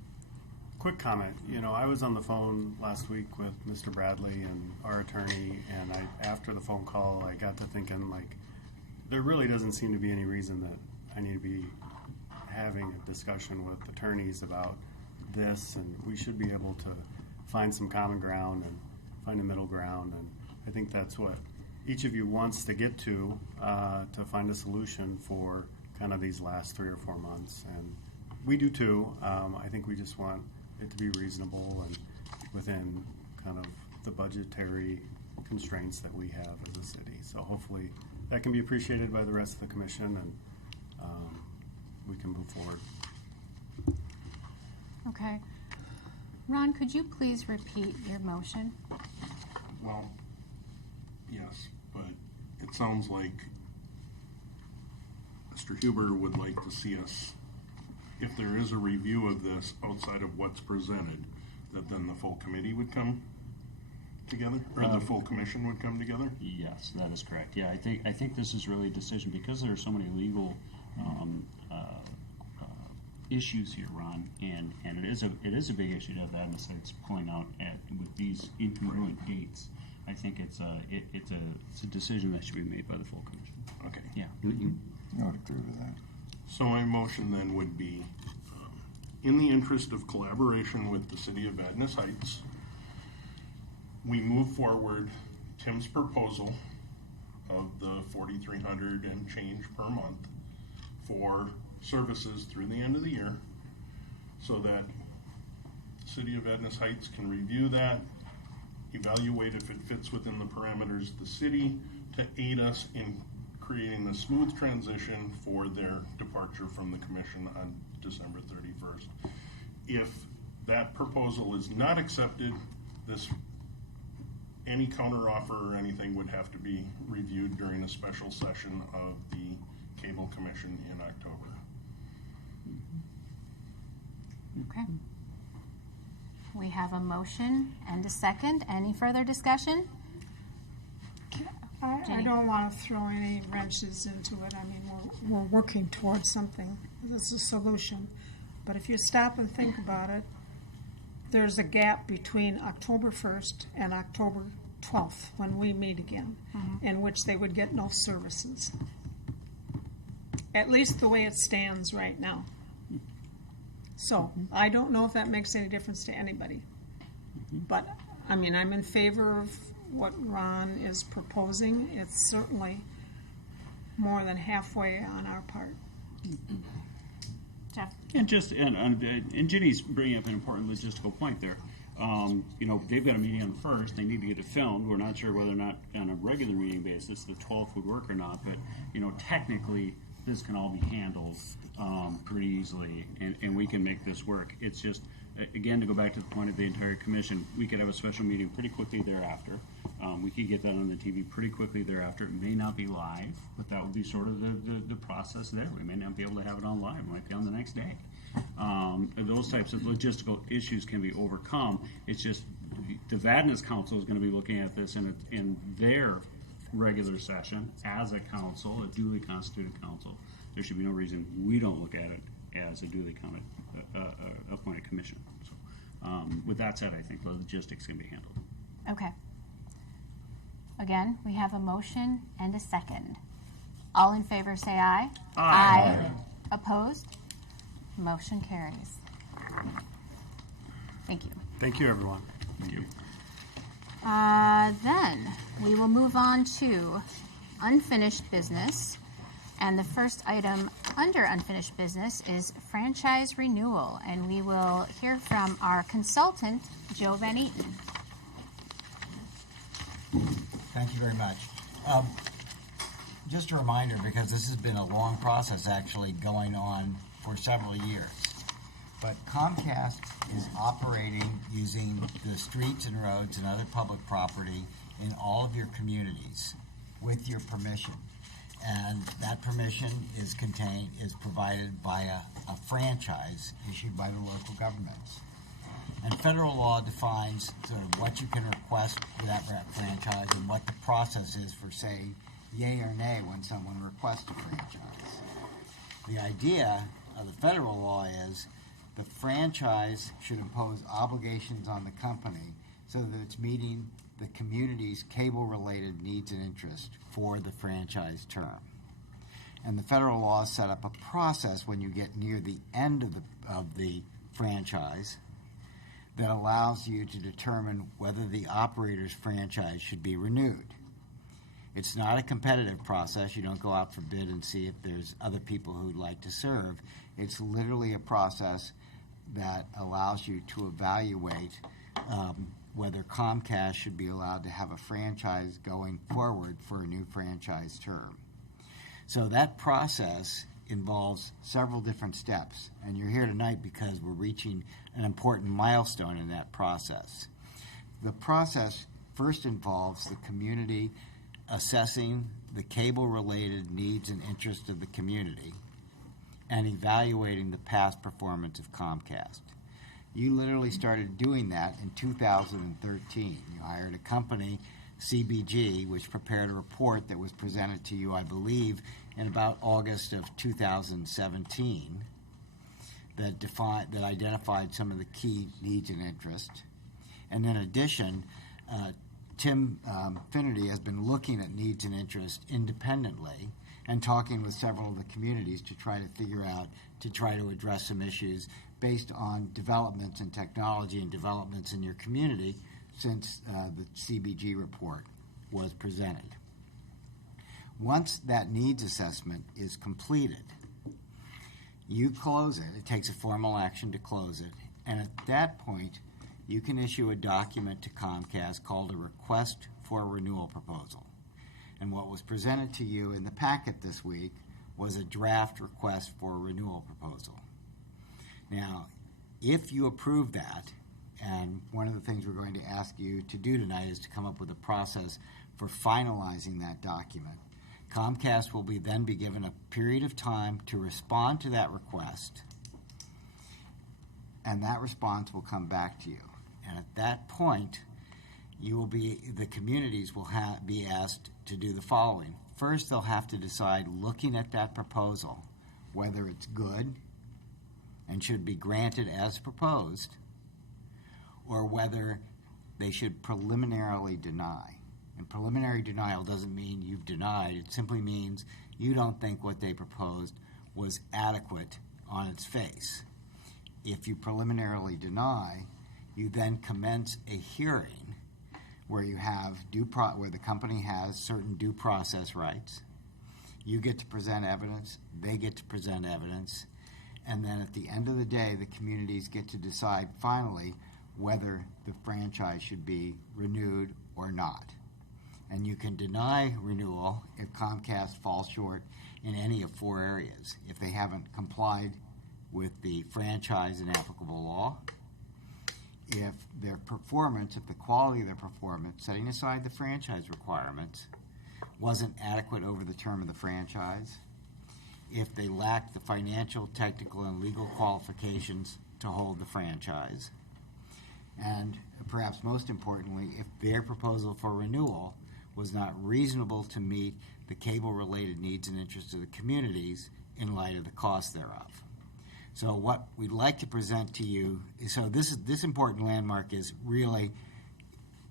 Quick comment. I was on the phone last week with Mr. Bradley and our attorney, and after the phone call, I got to thinking, there really doesn't seem to be any reason that I need to be having a discussion with attorneys about this, and we should be able to find some common ground and find a middle ground, and I think that's what each of you wants to get to find a solution for kind of these last 3 or 4 months, and we do too. I think we just want it to be reasonable and within kind of the budgetary constraints that we have as a city. So hopefully that can be appreciated by the rest of the commission, and we can move forward. Okay. Ron, could you please repeat your motion? Well, yes, but it sounds like Mr. Huber would like to see us, if there is a review of this outside of what's presented, that then the full committee would come together, or the full commission would come together? Yes, that is correct. Yeah, I think this is really a decision, because there are so many legal issues here, Ron, and it is a big issue to have Vadnais Heights pulling out with these incongruent dates. I think it's a decision that should be made by the full commission. Okay. Yeah. I would agree with that. So my motion then would be, in the interest of collaboration with the city of Vadnais Heights, we move forward Tim's proposal of the $4,300 and change per month for services through the end of the year, so that the city of Vadnais Heights can review that, evaluate if it fits within the parameters of the city, to aid us in creating a smooth transition for their departure from the commission on December 31st. If that proposal is not accepted, any counteroffer or anything would have to be reviewed during a special session of the Cable Commission in October. Okay. We have a motion and a second. Any further discussion? I Jenny? don't want to throw any wrenches into it. I mean, we're working towards something. This is a solution. But if you stop and think about it, there's a gap between October 1st and October 12th, when we meet again, in which they would get no services. At least the way it stands right now. So, I don't know if that makes any difference to anybody. But, I mean, I'm in favor of what Ron is proposing. It's certainly more than halfway on our part. Jeff? And Ginny's bringing up an important logistical point there. They've got a meeting on the 1st. They need to get it filmed. We're not sure whether or not on a regular meeting basis the 12th would work or not. But technically, this can all be handled pretty easily, and we can make this work. It's just, again, to go back to the point of the entire commission, we could have a special meeting pretty quickly thereafter. We could get that on the TV pretty quickly thereafter. It may not be live, but that would be sort of the process there. We may not be able to have it on live. It might be on the next day. Those types of logistical issues can be overcome. It's just the Vadnais Council is going to be looking at this in their regular session as a council, a duly constituted council. There should be no reason we don't look at it as a duly appointed commission. So, with that said, I think the logistics can be handled. Okay. Again, we have a motion and a second. All in favor say aye. Aye. Opposed? Motion carries. Thank you. Thank you, everyone. Thank you. Then we will move on to unfinished business. And the first item under unfinished business is franchise renewal. And we will hear from our consultant, Joe Van Eaton. Thank you very much. Just a reminder, because this has been a long process actually going on for several years. But Comcast is operating using the streets and roads and other public property in all of your communities with your permission. And that permission is provided by a franchise issued by the local governments. And federal law defines sort of what you can request for that franchise and what the process is for, say, yay or nay when someone requests a franchise. The idea of the federal law is the franchise should impose obligations on the company so that it's meeting the community's cable-related needs and interests for the franchise term. And the federal law set up a process when you get near the end of the franchise that allows you to determine whether the operator's franchise should be renewed. It's not a competitive process. You don't go out for bid and see if there's other people who'd like to serve. It's literally a process that allows you to evaluate whether Comcast should be allowed to have a franchise going forward for a new franchise term. So that process involves several different steps, and you're here tonight because we're reaching an important milestone in that process. The process first involves the community assessing the cable-related needs and interests of the community and evaluating the past performance of Comcast. You literally started doing that in 2013. You hired a company, CBG, which prepared a report that was presented to you, I believe, in about August of 2017 that identified some of the key needs and interests. And in addition, Tim Finnerty has been looking at needs and interests independently and talking with several of the communities to try to address some issues based on developments in technology and developments in your community since the CBG report was presented. Once that needs assessment is completed, you close it. It takes a formal action to close it. And at that point, you can issue a document to Comcast called a request for a renewal proposal. And what was presented to you in the packet this week was a draft request for a renewal proposal. Now, If you approve that, and one of the things we're going to ask you to do tonight is to come up with a process for finalizing that document. Comcast will then be given a period of time to respond to that request, and that response will come back to you. And at that point, the communities will be asked to do the following. First, they'll have to decide, looking at that proposal, whether it's good and should be granted as proposed, or whether they should preliminarily deny. And preliminary denial doesn't mean you've denied. It simply means you don't think what they proposed was adequate on its face. If you preliminarily deny, you then commence a hearing where you have where the company has certain due process rights. You get to present evidence, they get to present evidence, and then at the end of the day, the communities get to decide finally whether the franchise should be renewed or not. And you can deny renewal if Comcast falls short in any of 4 areas. If they haven't complied with the franchise and applicable law, if their performance, if the quality of their performance, setting aside the franchise requirements, wasn't adequate over the term of the franchise, if they lacked the financial, technical, and legal qualifications to hold the franchise, and perhaps most importantly, if their proposal for renewal was not reasonable to meet the cable-related needs and interests of the communities in light of the cost thereof. So what we'd like to present to you is, this important landmark is really,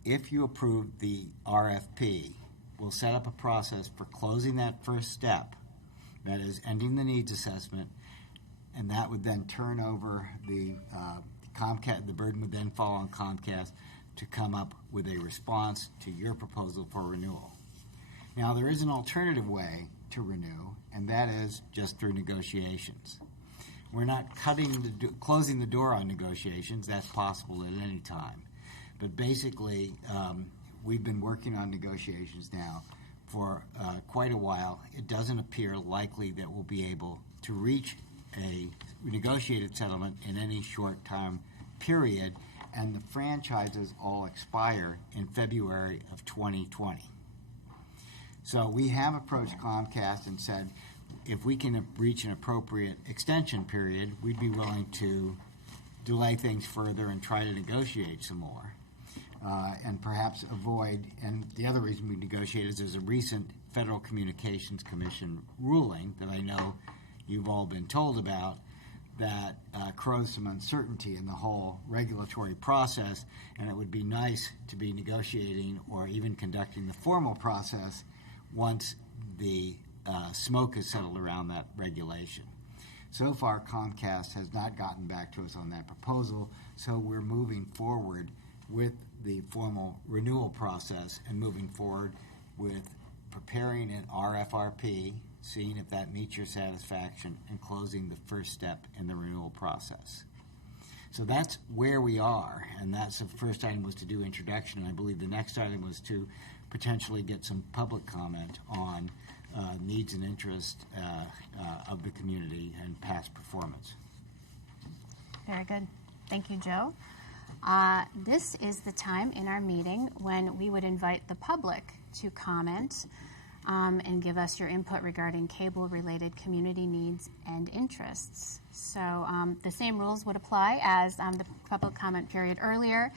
if you approve the RFP, we'll set up a process for closing that first step, that is ending the needs assessment, and that would then turn over the burden would then fall on Comcast to come up with a response to your proposal for renewal. Now, there is an alternative way to renew, and that is just through negotiations. We're not closing the door on negotiations. That's possible at any time. But basically, we've been working on negotiations now for quite a while. It doesn't appear likely that we'll be able to reach a negotiated settlement in any short time period, and the franchises all expire in February of 2020. So we have approached Comcast and said, if we can reach an appropriate extension period, we'd be willing to delay things further and try to negotiate some more. And perhaps avoid, and the other reason we negotiate is there's a recent Federal Communications Commission ruling that I know you've all been told about that crows some uncertainty in the whole regulatory process, and it would be nice to be negotiating or even conducting the formal process once the smoke is settled around that regulation. So far, Comcast has not gotten back to us on that proposal, so we're moving forward with the formal renewal process and moving forward with preparing an RFRP, seeing if that meets your satisfaction, and closing the first step in the renewal process. So that's where we are, and that's the first item was to do introduction, and I believe the next item was to potentially get some public comment on needs and interest of the community and past performance. Very good. Thank you, Joe. This is the time in our meeting when we would invite the public to comment and give us your input regarding cable-related community needs and interests. So the same rules would apply as the public comment period earlier.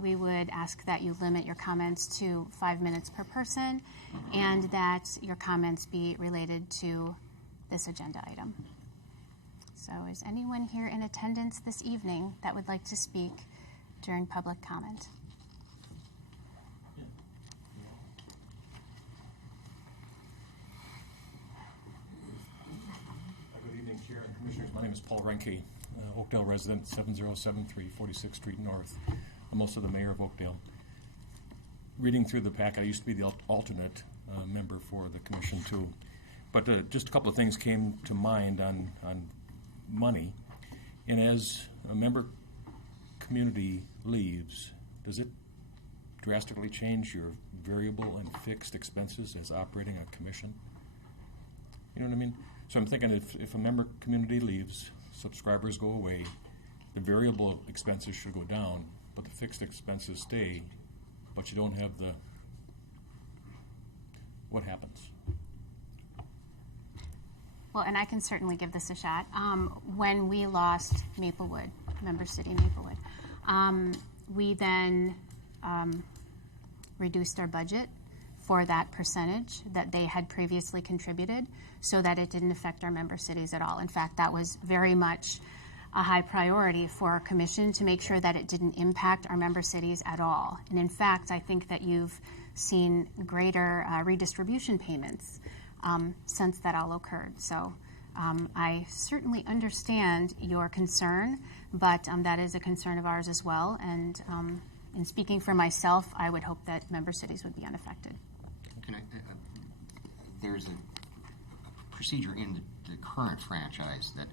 We would ask that you limit your comments to 5 minutes per person and that your comments be related to this agenda item. So is anyone here in attendance this evening that would like to speak during public comment? Good evening, Chair and Commissioners. My name is Paul Renke, Oakdale resident, 7073 46th Street North. I'm also the mayor of Oakdale. Reading through the pack, I used to be the alternate member for the commission too. But just a couple of things came to mind on money. And as a member community leaves, does it drastically change your variable and fixed expenses as operating a commission? You know what I mean? So I'm thinking if a member community leaves, subscribers go away, the variable expenses should go down, but the fixed expenses stay, but you don't have the, what happens? Well, and I can certainly give this a shot. When we lost Maplewood, Member City Maplewood, we then reduced our budget for that percentage that they had previously contributed so that it didn't affect our member cities at all. In fact, that was very much a high priority for our commission to make sure that it didn't impact our member cities at all. And in fact, I think that you've seen greater redistribution payments since that all occurred. So I certainly understand your concern, but that is a concern of ours as well. And in speaking for myself, I would hope that member cities would be unaffected. Can I, there's a procedure in the current franchise that,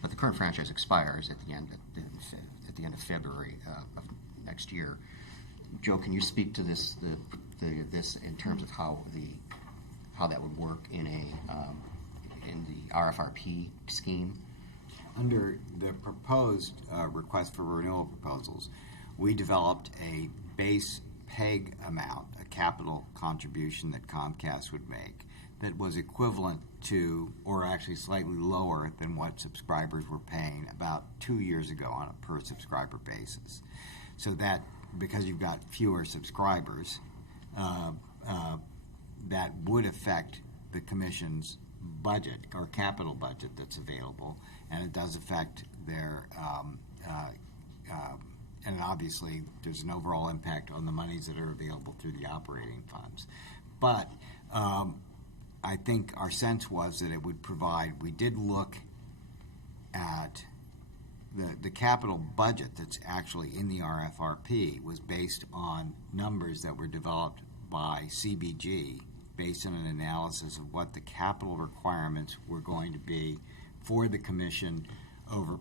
but the current franchise expires at the end of February of next year. Joe, can you speak to this this in terms of how that would work in the RFRP scheme? Under the proposed request for renewal proposals, we developed a base PEG amount, a capital contribution that Comcast would make that was equivalent to, or actually slightly lower than what subscribers were paying about 2 years ago on a per subscriber basis. So that, because you've got fewer subscribers, that would affect the commission's budget or capital budget that's available, and it does affect their and obviously there's an overall impact on the monies that are available through the operating funds. But I think our sense was that it would provide, we did look at the capital budget that's actually in the RFRP was based on numbers that were developed by CBG based on an analysis of what the capital requirements were going to be for the commission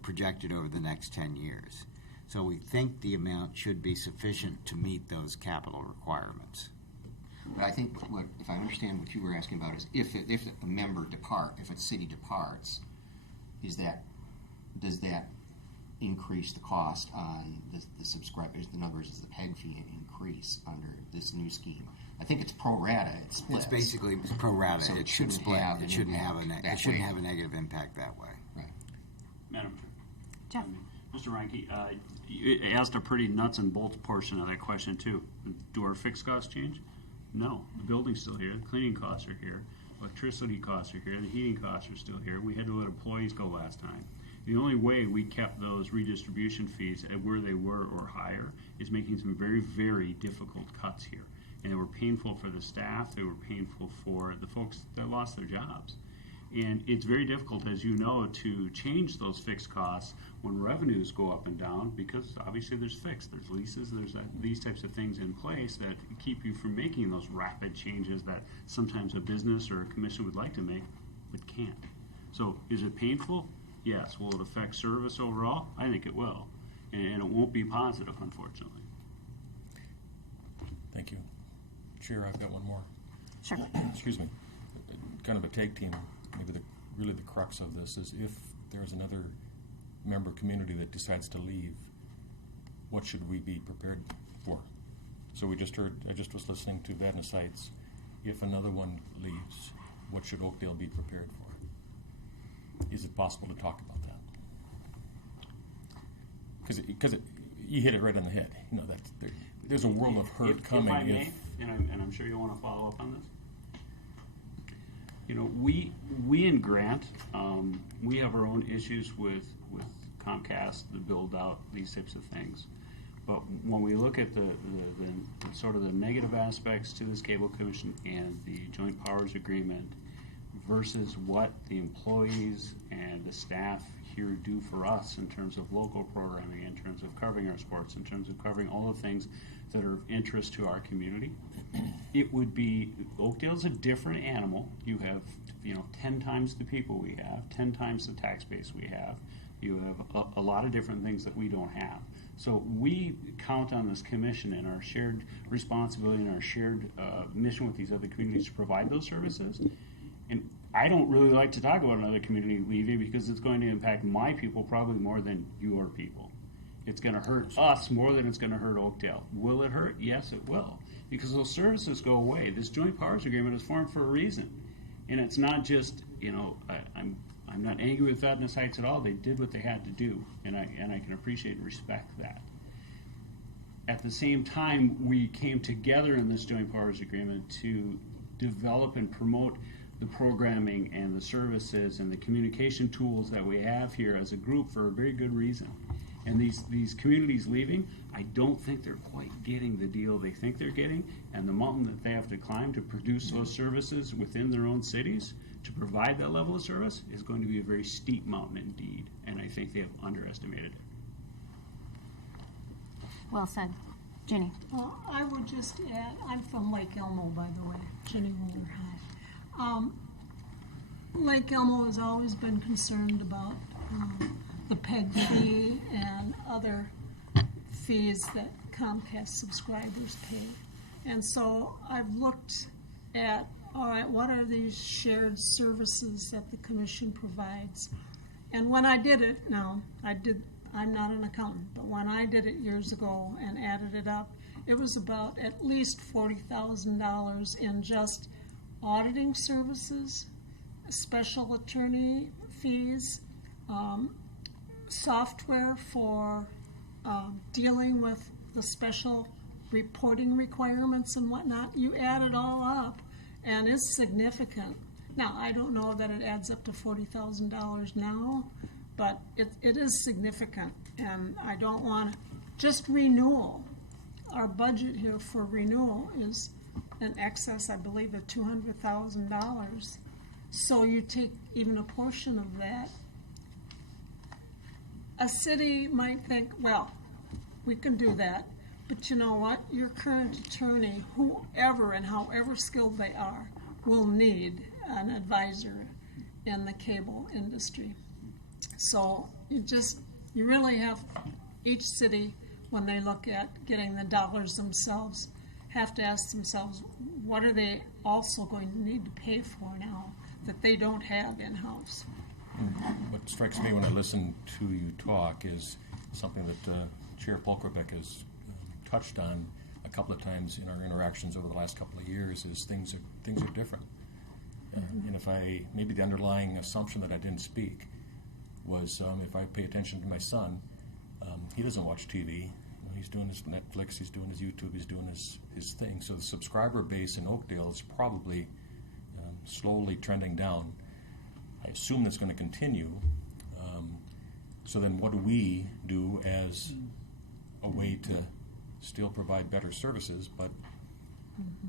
projected over the next 10 years. So we think the amount should be sufficient to meet those capital requirements. But I think, if I understand what you were asking about, is if a member if a city departs, does that increase the cost on the subscribers, the numbers, does the PEG fee increase under this new scheme? I think it's pro rata. It splits. It's basically pro rata. So it should split. It shouldn't have a negative impact that way. Right. Madam Jeff. Mr. Reinke, you asked a pretty nuts and bolts portion of that question too. Do our fixed costs change? No. The building's still here. The cleaning costs are here. Electricity costs are here. The heating costs are still here. We had to let employees go last time. The only way we kept those redistribution fees at where they were or higher is making some very, very difficult cuts here. And they were painful for the staff. They were painful for the folks that lost their jobs. And it's very difficult, as you know, to change those fixed costs when revenues go up and down, because obviously there's leases, there's these types of things in place that keep you from making those rapid changes that sometimes a business or a commission would like to make, but can't. So is it painful? Yes. Will it affect service overall? I think it will. And it won't be positive, unfortunately. Thank you. Chair, I've got one more. Sure. Excuse me. Kind of a tag team. Maybe really the crux of this is if there's another member community that decides to leave, what should we be prepared for? So I just was listening to Vadnais Heights. If another one leaves, what should Oakdale be prepared for? Is it possible to talk about that? Because you hit it right on the head. You know, there's a world of hurt coming. If I may, and I'm sure you'll want to follow up on this. You know, we in Grant, we have our own issues with Comcast, the build out, these types of things. But when we look at the sort of the negative aspects to this cable commission and the joint powers agreement versus what the employees and the staff here do for us in terms of local programming, in terms of covering our sports, in terms of covering all the things that are of interest to our community, it would be, Oakdale's a different animal. You have, 10 times the people we have, 10 times the tax base we have. You have a lot of different things that we don't have. So we count on this commission and our shared responsibility and our shared mission with these other communities to provide those services. And I don't really like to talk about another community leaving because it's going to impact my people probably more than your people. It's going to hurt us more than it's going to hurt Oakdale. Will it hurt? Yes, it will. Because those services go away. This joint powers agreement is formed for a reason. And it's not just, I'm not angry with Vadnais Heights at all. They did what they had to do, and I can appreciate and respect that. At the same time, we came together in this joint powers agreement to develop and promote the programming and the services and the communication tools that we have here as a group for a very good reason. And these communities leaving, I don't think they're quite getting the deal they think they're getting, and the mountain that they have to climb to produce those services within their own cities to provide that level of service is going to be a very steep mountain indeed, and I think they have underestimated it. Well said. Ginny. I would just add, I'm from Lake Elmo, by the way, Ginny Wooler High. Lake Elmo has always been concerned about the PEG fee and other fees that Comcast subscribers pay. And so I've looked at, all right, what are these shared services that the commission provides? And when I did it, I'm not an accountant, but when I did it years ago and added it up, it was about at least $40,000 in just auditing services, special attorney fees, software for dealing with the special reporting requirements and whatnot. You add it all up, and it's significant. Now, I don't know that it adds up to $40,000 now, but it is significant, and I don't want to, just renewal. Our budget here for renewal is in excess, I believe, of $200,000. So you take even a portion of that. A city might think, well, we can do that, but you know what? Your current attorney, whoever and however skilled they are, will need an advisor in the cable industry. So you really have, each city, when they look at getting the dollars themselves, have to ask themselves, what are they also going to need to pay for now that they don't have in-house? What strikes me when I listen to you talk is something that Chair Polkerbeck has touched on a couple of times in our interactions over the last couple of years, is things are different. And if maybe the underlying assumption that I didn't speak was if I pay attention to my son, he doesn't watch TV. He's doing his Netflix, he's doing his YouTube, he's doing his thing. So the subscriber base in Oakdale is probably slowly trending down. I assume that's going to continue. So then what do we do as a way to still provide better services, but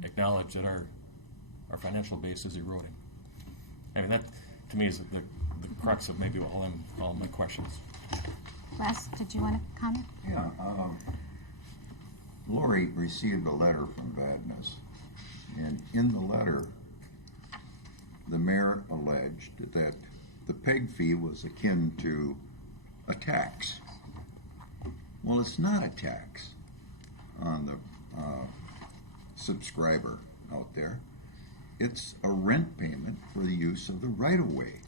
acknowledge that our financial base is eroding? I mean, that to me is the crux of maybe all my questions. Les, did you want to comment? Yeah. Lori received a letter from Vadnais, and in the letter, the mayor alleged that the PEG fee was akin to a tax. Well, it's not a tax on the subscriber out there. It's a rent payment for the use of the right-of-way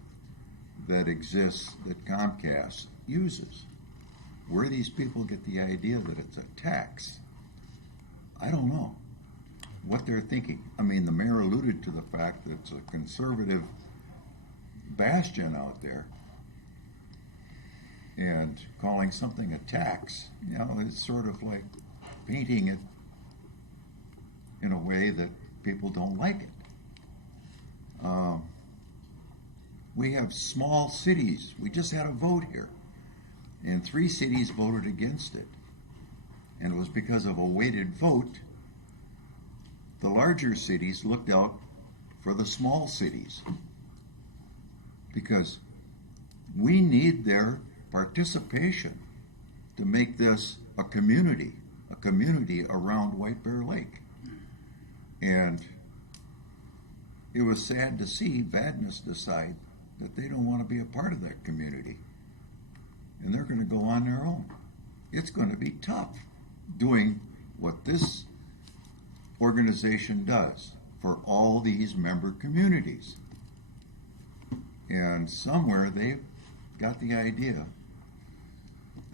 that exists, that Comcast uses. Where these people get the idea that it's a tax, I don't know what they're thinking. I mean, the mayor alluded to the fact that it's a conservative bastion out there, and calling something a tax, it's sort of like painting it in a way that people don't like it. We have small cities. We just had a vote here, and 3 cities voted against it. And it was because of a weighted vote. The larger cities looked out for the small cities because we need their participation to make this a community around White Bear Lake. And it was sad to see Vadnais decide that they don't want to be a part of that community, and they're going to go on their own. It's going to be tough doing what this organization does for all these member communities. And somewhere they've got the idea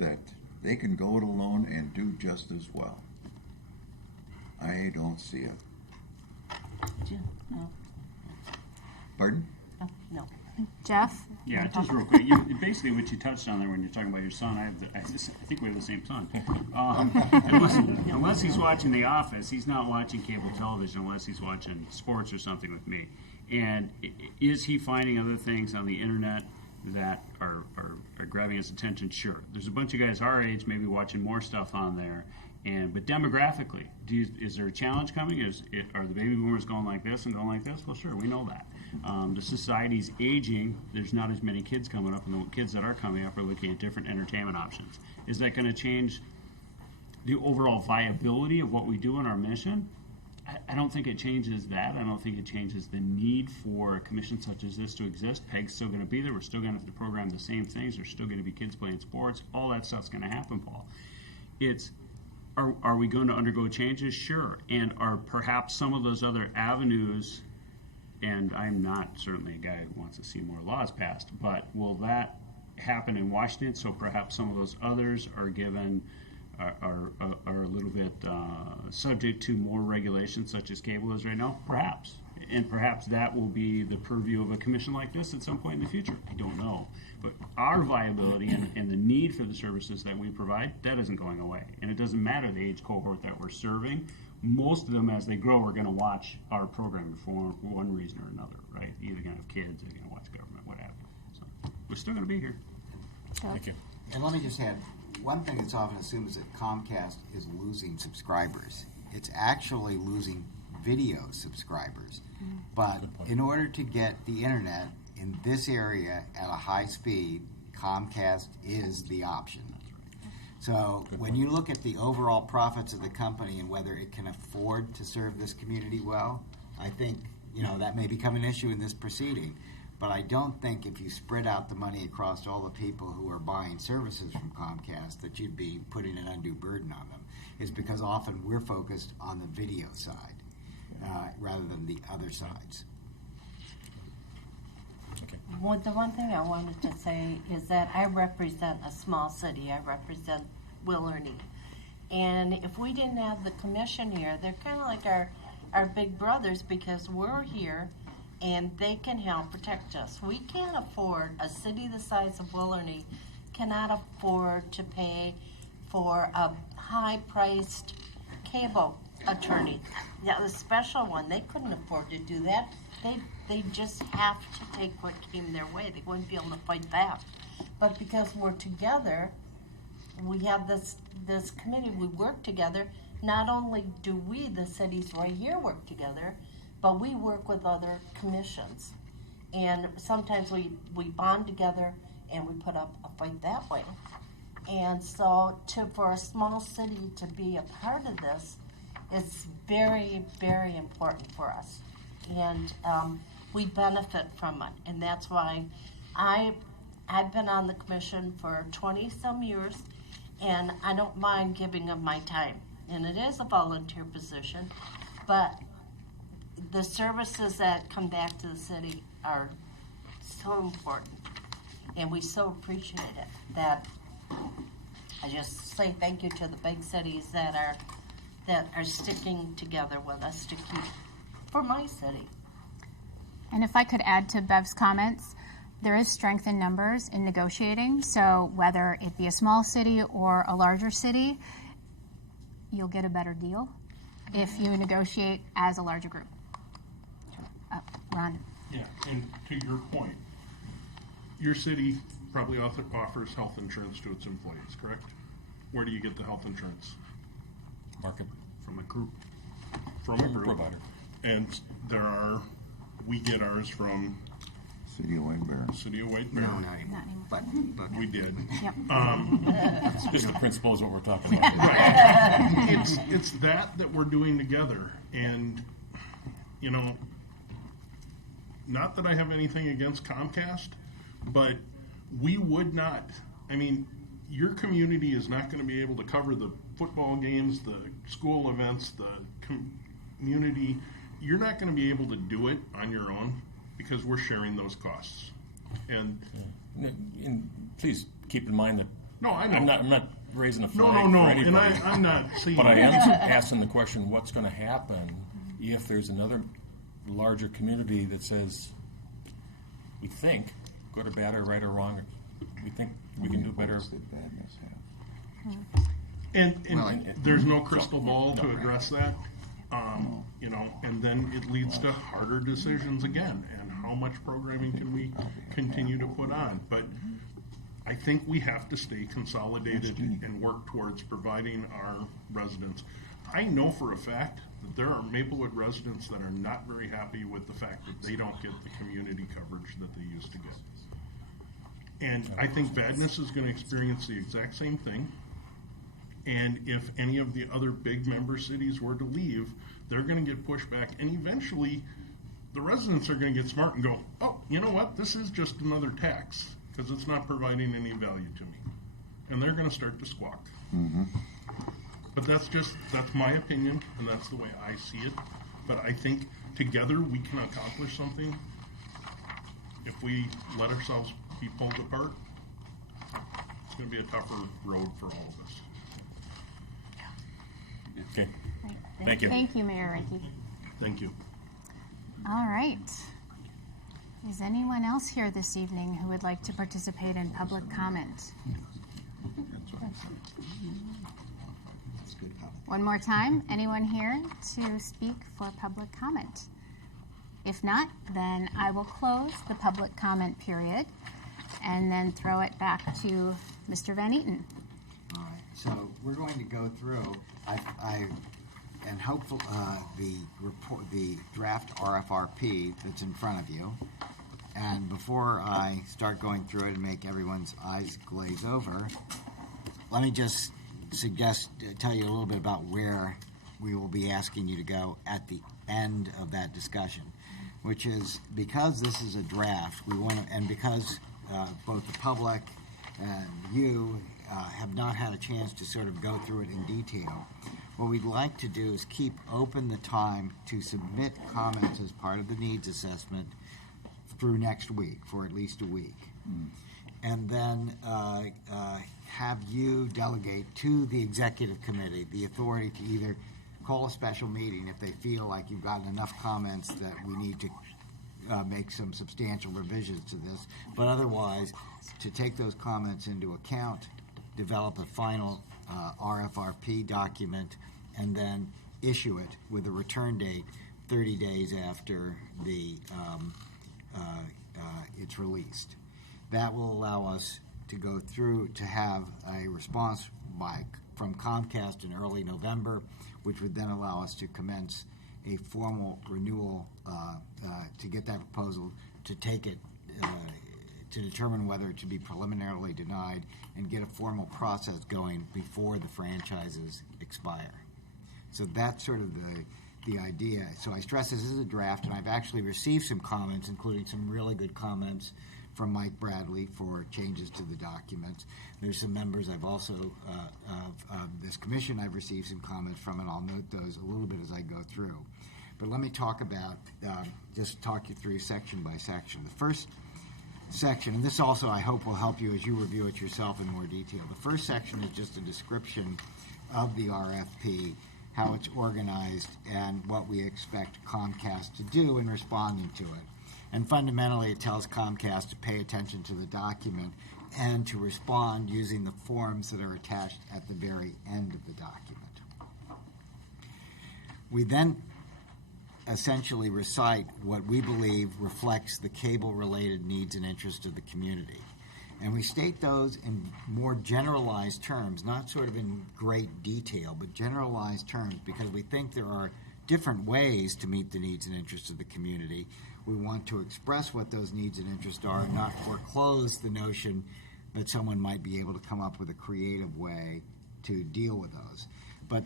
that they can go it alone and do just as well. I don't see it. No. Pardon? No. Jeff? Yeah, just real quick. Basically, what you touched on there when you're talking about your son, I think we have the same son. Unless he's watching The Office, he's not watching cable television unless he's watching sports or something with me. And is he finding other things on the internet that are grabbing his attention? Sure. There's a bunch of guys our age maybe watching more stuff on there. But demographically, is there a challenge coming? Are the baby boomers going like this and going like this? Well, sure, we know that. The society's aging. There's not as many kids coming up, and the kids that are coming up are looking at different entertainment options. Is that going to change the overall viability of what we do in our mission? I don't think it changes that. I don't think it changes the need for a commission such as this to exist. PEG's still going to be there. We're still going to have to program the same things. There's still going to be kids playing sports. All that stuff's going to happen, Paul. Are we going to undergo changes? Sure. And are perhaps some of those other avenues, and I'm not certainly a guy who wants to see more laws passed, but will that happen in Washington? So perhaps some of those others are given, are a little bit subject to more regulations such as cable is right now? Perhaps. And perhaps that will be the purview of a commission like this at some point in the future. I don't know. But our viability and the need for the services that we provide, that isn't going away. And it doesn't matter the age cohort that we're serving. Most of them, as they grow, are going to watch our program for one reason or another, right? Either going to have kids, or they're going to watch government, what have you. So we're still going to be here. Thank you. And let me just add, one thing that's often assumed is that Comcast is losing subscribers. It's actually losing video subscribers. But in order to get the internet in this area at a high speed, Comcast is the option. So when you look at the overall profits of the company and whether it can afford to serve this community well, I think that may become an issue in this proceeding. But I don't think if you spread out the money across all the people who are buying services from Comcast that you'd be putting an undue burden on them. It's because often we're focused on the video side rather than the other sides. Okay. Well, the one thing I wanted to say is that I represent a small city. I represent Willarney. And if we didn't have the commission here, they're kind of like our big brothers because we're here and they can help protect us. We can't afford, a city the size of Willarney cannot afford to pay for a high-priced cable attorney. Yeah, the special one, they couldn't afford to do that. They just have to take what came their way. They wouldn't be able to fight that. But because we're together, we have this committee, we work together. Not only do we, the cities right here, work together, but we work with other commissions. And sometimes we bond together and we put up a fight that way. And so for a small city to be a part of this is very, very important for us. And we benefit from it. And that's why I've been on the commission for 20-some years, and I don't mind giving of my time. And it is a volunteer position, but the services that come back to the city are so important. And we so appreciate it that I just say thank you to the big cities that are sticking together with us to keep for my city. And if I could add to Bev's comments, there is strength in numbers in negotiating. So whether it be a small city or a larger city, you'll get a better deal if you negotiate as a larger group. Ron. Yeah, and to your point, your city probably offers health insurance to its employees, correct? Where do you get the health insurance? Market. From a group. From a group. Provider. And we get ours from City of White Bear. City of White Bear. No, not anymore. But We did. Yep. Just the principle is what we're talking about. Right. It's that we're doing together. And, not that I have anything against Comcast, but we would not, your community is not going to be able to cover the football games, the school events, the community. You're not going to be able to do it on your own because we're sharing those costs. And And please keep in mind that no, I know. I'm not raising a No, flag no, for and anybody. I'm not saying. But I am asking the question, what's going to happen if there's another larger community that says, we think, good or bad or right or wrong, we think we can do better. And there's no crystal ball to address that, you know, and then it leads to harder decisions again. And how much programming can we continue to put on? But I think we have to stay consolidated and work towards providing our residents. I know for a fact that there are Maplewood residents that are not very happy with the fact that they don't get the community coverage that they used to get. And I think Vadnais is going to experience the exact same thing. And if any of the other big member cities were to leave, they're going to get pushed back. And eventually, the residents are going to get smart and go, oh, you know what? This is just another tax because it's not providing any value to me. And they're going to start to squawk. But that's my opinion, and that's the way I see it. But I think together we can accomplish something if we let ourselves be pulled apart. It's going to be a tougher road for all of us. Okay. Right. Thank you. Thank you, Mayor Renke. Thank you. All right. Is anyone else here this evening who would like to participate in public comment? One more time, anyone here to speak for public comment? If not, then I will close the public comment period and then throw it back to Mr. Van Eaton. All right, so we're going to go through, and hopefully the draft RFRP that's in front of you. And before I start going through it and make everyone's eyes glaze over, let me just tell you a little bit about where we will be asking you to go at the end of that discussion, which is because this is a draft, we want to, and because both the public and you have not had a chance to sort of go through it in detail, what we'd like to do is keep open the time to submit comments as part of the needs assessment through next week, for at least a week. And then have you delegate to the executive committee the authority to either call a special meeting if they feel like you've gotten enough comments that we need to make some substantial revisions to this, but otherwise to take those comments into account, develop a final RFRP document, and then issue it with a return date 30 days after it's released. That will allow us to go through to have a response from Comcast in early November, which would then allow us to commence a formal renewal to get that proposal, to take it, to determine whether it should be preliminarily denied and get a formal process going before the franchises expire. So that's sort of the idea. So I stress this is a draft, and I've actually received some comments, including some really good comments from Mike Bradley for changes to the documents. There's some members I've also, of this commission, I've received some comments from, and I'll note those a little bit as I go through. But let me talk about, just talk you through section by section. The first section, and this also I hope will help you as you review it yourself in more detail. The first section is just a description of the RFP, how it's organized, and what we expect Comcast to do in responding to it. And fundamentally, it tells Comcast to pay attention to the document and to respond using the forms that are attached at the very end of the document. We then essentially recite what we believe reflects the cable-related needs and interests of the community. And we state those in more generalized terms, not sort of in great detail, but generalized terms, because we think there are different ways to meet the needs and interests of the community. We want to express what those needs and interests are and not foreclose the notion that someone might be able to come up with a creative way to deal with those. But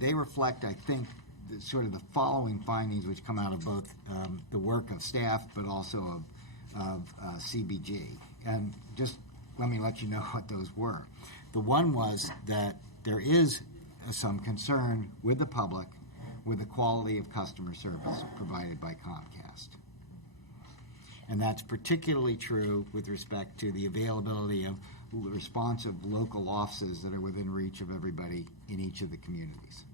they reflect, I think, sort of the following findings which come out of both the work of staff but also of CBG. And just let me let you know what those were. The one was that there is some concern with the public with the quality of customer service provided by Comcast. And that's particularly true with respect to the availability of responsive local offices that are within reach of everybody in each of the communities.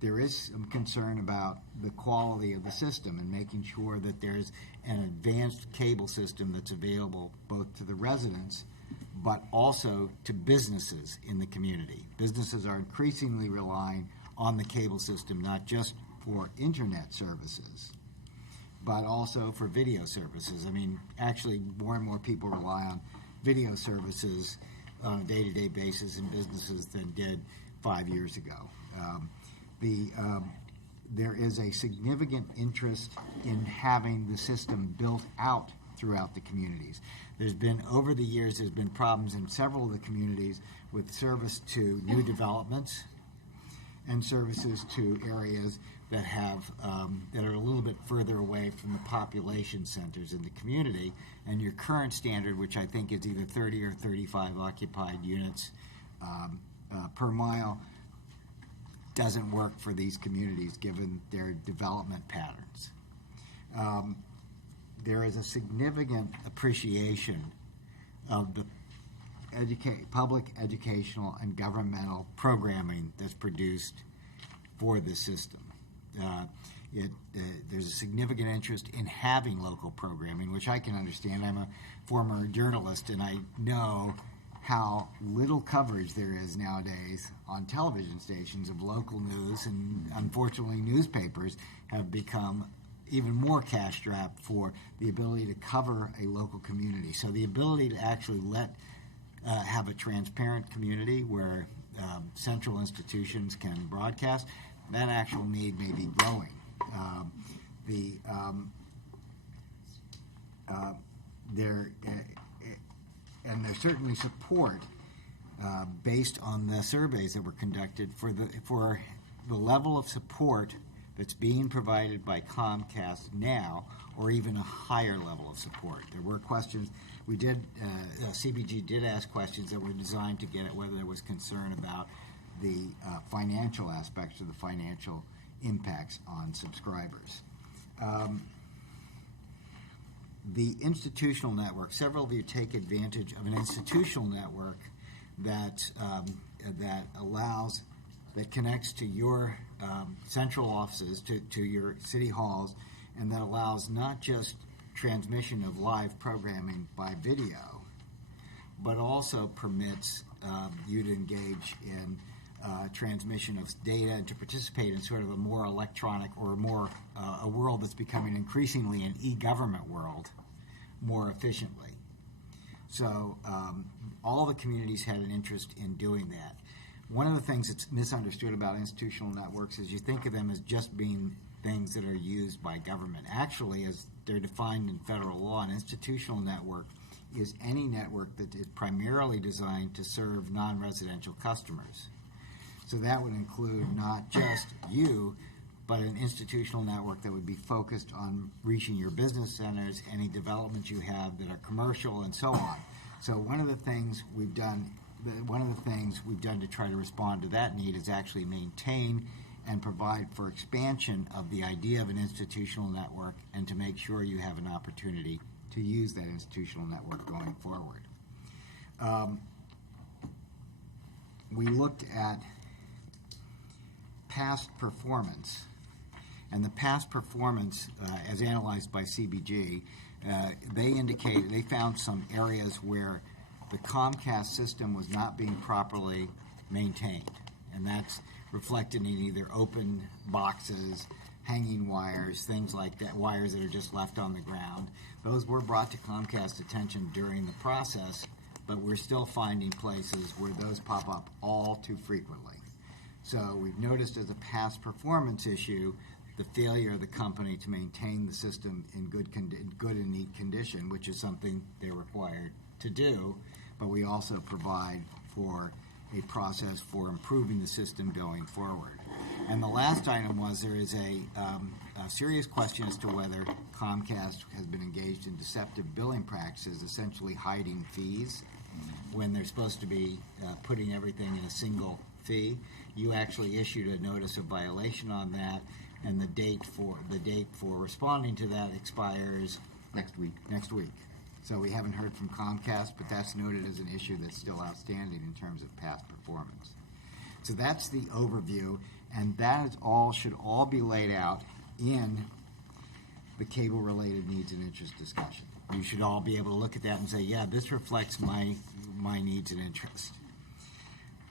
There is some concern about the quality of the system and making sure that there's an advanced cable system that's available both to the residents but also to businesses in the community. Businesses are increasingly relying on the cable system not just for internet services but also for video services. I mean, actually more and more people rely on video services on a day-to-day basis in businesses than did 5 years ago. There is a significant interest in having the system built out throughout the communities. Over the years, there's been problems in several of the communities with service to new developments and services to areas that that are a little bit further away from the population centers in the community. And your current standard, which I think is either 30 or 35 occupied units per mile, doesn't work for these communities given their development patterns. There is a significant appreciation of the public educational and governmental programming that's produced for the system. There's a significant interest in having local programming, which I can understand. I'm a former journalist, and I know how little coverage there is nowadays on television stations of local news, and unfortunately newspapers have become even more cash-strapped for the ability to cover a local community. So the ability to actually have a transparent community where central institutions can broadcast, that actual need may be growing. And there's certainly support based on the surveys that were conducted for the level of support that's being provided by Comcast now, or even a higher level of support. There were questions. CBG did ask questions that were designed to get at whether there was concern about the financial aspects or the financial impacts on subscribers. The institutional network, several of you take advantage of an institutional network that connects to your central offices, to your city halls, and that allows not just transmission of live programming by video, but also permits you to engage in transmission of data and to participate in sort of a more electronic or more a world that's becoming increasingly an e-government world more efficiently. So all the communities had an interest in doing that. One of the things that's misunderstood about institutional networks is you think of them as just being things that are used by government. Actually, as they're defined in federal law, an institutional network is any network that is primarily designed to serve non-residential customers. So that would include not just you, but an institutional network that would be focused on reaching your business centers, any developments you have that are commercial, and so on. So one of the things we've done to try to respond to that need is actually maintain and provide for expansion of the idea of an institutional network and to make sure you have an opportunity to use that institutional network going forward. We looked at past performance, and the past performance, as analyzed by CBG, they found some areas where the Comcast system was not being properly maintained, and that's reflected in either open boxes, hanging wires, things like that, wires that are just left on the ground. Those were brought to Comcast's attention during the process, but we're still finding places where those pop up all too frequently. So we've noticed as a past performance issue the failure of the company to maintain the system in good and neat condition, which is something they're required to do, but we also provide for a process for improving the system going forward. And the last item was there is a serious question as to whether Comcast has been engaged in deceptive billing practices, essentially hiding fees when they're supposed to be putting everything in a single fee. You actually issued a notice of violation on that, and the date for responding to that expires Next week. Next week. So we haven't heard from Comcast, but that's noted as an issue that's still outstanding in terms of past performance. So that's the overview, and that is all, should all be laid out in the cable-related needs and interest discussion. You should all be able to look at that and say, yeah, this reflects my needs and interests.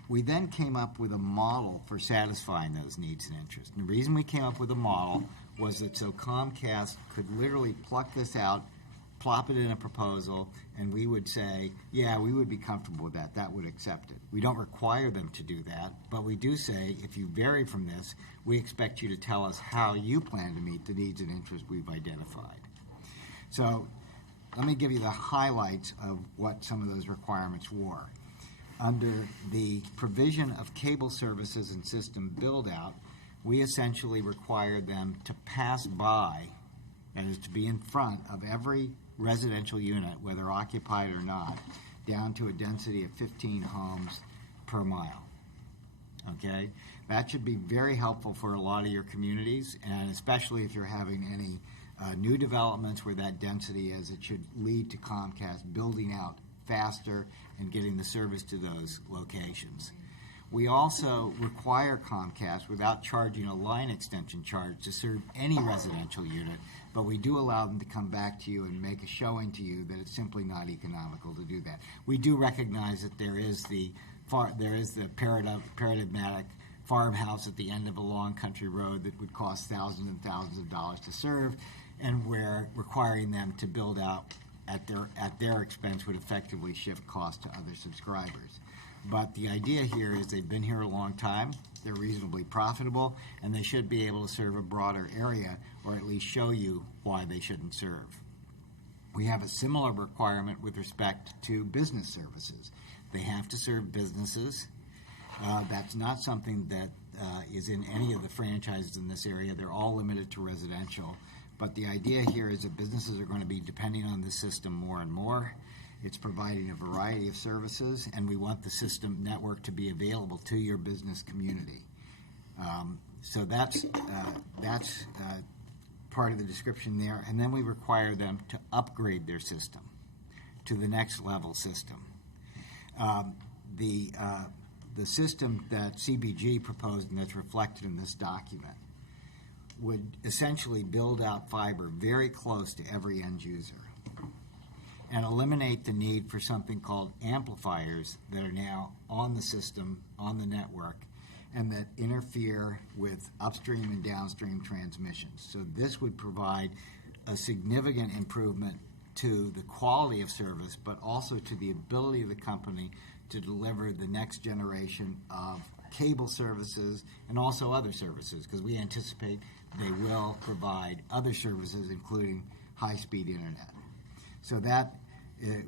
We then came up with a model for satisfying those needs and interests. And the reason we came up with a model was that so Comcast could literally pluck this out, plop it in a proposal, and we would say, yeah, we would be comfortable with that. That would accept it. We don't require them to do that, but we do say, if you vary from this, we expect you to tell us how you plan to meet the needs and interests we've identified. So let me give you the highlights of what some of those requirements were. Under the provision of cable services and system build-out, we essentially required them to pass by, that is, to be in front of every residential unit, whether occupied or not, down to a density of 15 homes per mile. Okay? That should be very helpful for a lot of your communities, and especially if you're having any new developments where that density is, it should lead to Comcast building out faster and getting the service to those locations. We also require Comcast, without charging a line extension charge, to serve any residential unit, but we do allow them to come back to you and make a showing to you that it's simply not economical to do that. We do recognize that there is the paradigmatic farmhouse at the end of a long country road that would cost thousands and thousands of dollars to serve, and we're requiring them to build out at their expense would effectively shift cost to other subscribers. But the idea here is they've been here a long time, they're reasonably profitable, and they should be able to serve a broader area, or at least show you why they shouldn't serve. We have a similar requirement with respect to business services. They have to serve businesses. That's not something that is in any of the franchises in this area. They're all limited to residential. But the idea here is that businesses are going to be depending on the system more and more. It's providing a variety of services, and we want the system network to be available to your business community. So that's part of the description there. And then we require them to upgrade their system to the next level system. The system that CBG proposed and that's reflected in this document would essentially build out fiber very close to every end user and eliminate the need for something called amplifiers that are now on the system, on the network, and that interfere with upstream and downstream transmissions. So this would provide a significant improvement to the quality of service, but also to the ability of the company to deliver the next generation of cable services and also other services, because we anticipate they will provide other services, including high-speed internet. So that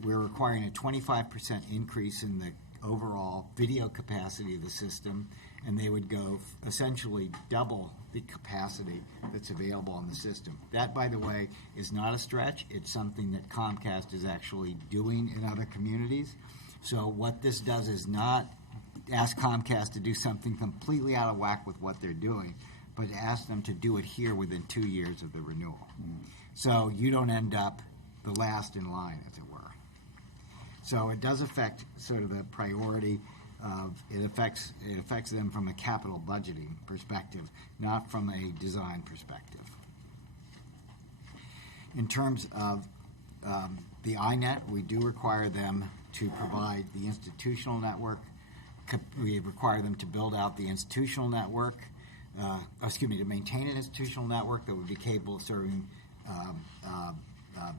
we're requiring a 25% increase in the overall video capacity of the system, and they would go essentially double the capacity that's available on the system. That, by the way, is not a stretch. It's something that Comcast is actually doing in other communities. So what this does is not ask Comcast to do something completely out of whack with what they're doing, but to ask them to do it here within 2 years of the renewal. So you don't end up the last in line, as it were. So it does affect sort of the priority of, it affects them from a capital budgeting perspective, not from a design perspective. In terms of the INET, we do require them to provide the institutional network. We require them to build out the institutional network, to maintain an institutional network that would be capable of serving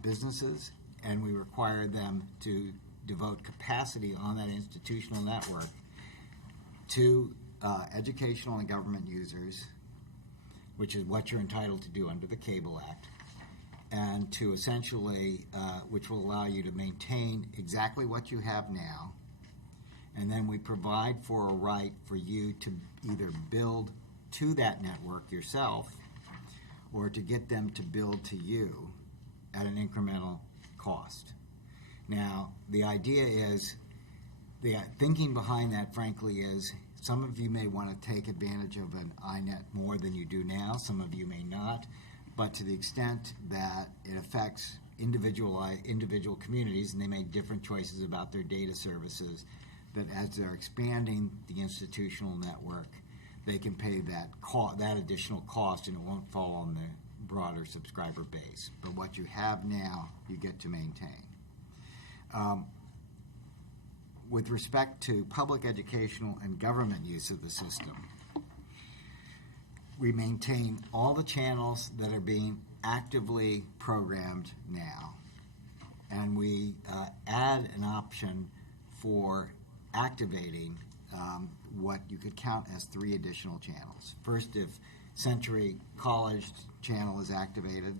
businesses, and we require them to devote capacity on that institutional network to educational and government users, which is what you're entitled to do under the Cable Act, and to essentially, which will allow you to maintain exactly what you have now, and then we provide for a right for you to either build to that network yourself or to get them to build to you at an incremental cost. Now, the idea is, the thinking behind that, frankly, is some of you may want to take advantage of an INET more than you do now. Some of you may not. But to the extent that it affects individual communities, and they make different choices about their data services, that as they're expanding the institutional network, they can pay that additional cost, and it won't fall on the broader subscriber base. But what you have now, you get to maintain. With respect to public educational and government use of the system, we maintain all the channels that are being actively programmed now, and we add an option for activating what you could count as 3 additional channels. First, if Century College channel is activated,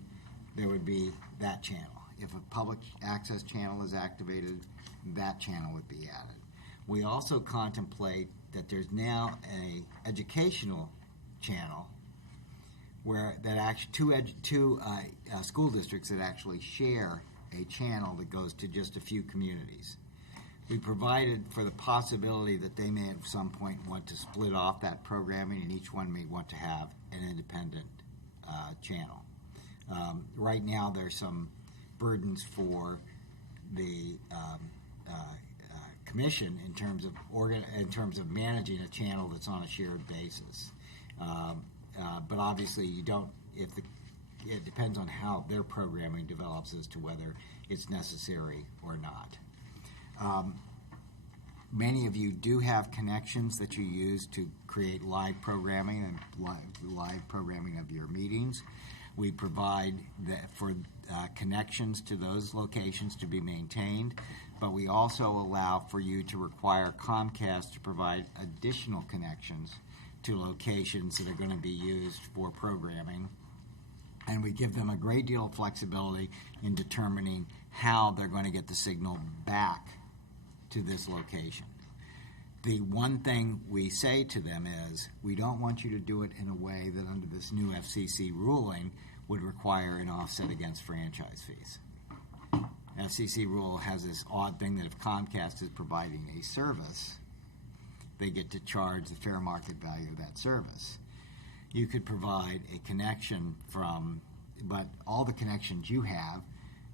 there would be that channel. If a public access channel is activated, that channel would be added. We also contemplate that there's now an educational channel where that actually two school districts that actually share a channel that goes to just a few communities. We provided for the possibility that they may at some point want to split off that programming, and each one may want to have an independent channel. Right now, there's some burdens for the commission in terms of managing a channel that's on a shared basis. But obviously, you don't. It depends on how their programming develops as to whether it's necessary or not. Many of you do have connections that you use to create live programming and live programming of your meetings. We provide for connections to those locations to be maintained, but we also allow for you to require Comcast to provide additional connections to locations that are going to be used for programming. And we give them a great deal of flexibility in determining how they're going to get the signal back to this location. The one thing we say to them is, we don't want you to do it in a way that under this new FCC ruling would require an offset against franchise fees. FCC rule has this odd thing that if Comcast is providing a service, they get to charge the fair market value of that service. You could provide a connection but all the connections you have,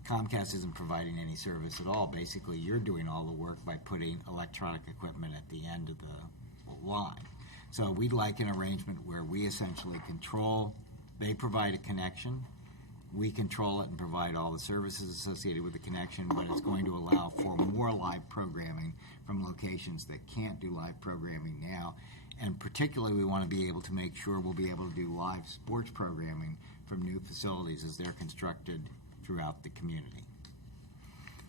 Comcast isn't providing any service at all. Basically, you're doing all the work by putting electronic equipment at the end of the line. So we'd like an arrangement where we essentially control, they provide a connection, we control it and provide all the services associated with the connection, but it's going to allow for more live programming from locations that can't do live programming now. And particularly, we want to be able to make sure we'll be able to do live sports programming from new facilities as they're constructed throughout the community.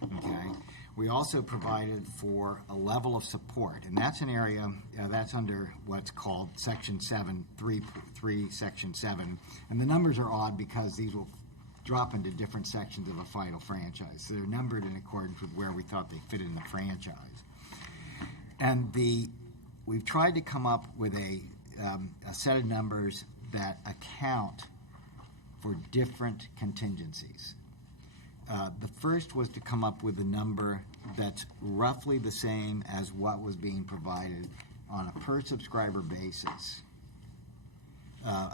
Okay. We also provided for a level of support, and that's an area that's under what's called Section 7, 3, Section 7. And the numbers are odd because these will drop into different sections of a final franchise. So they're numbered in accordance with where we thought they fit in the franchise. And we've tried to come up with a set of numbers that account for different contingencies. The first was to come up with a number that's roughly the same as what was being provided on a per subscriber basis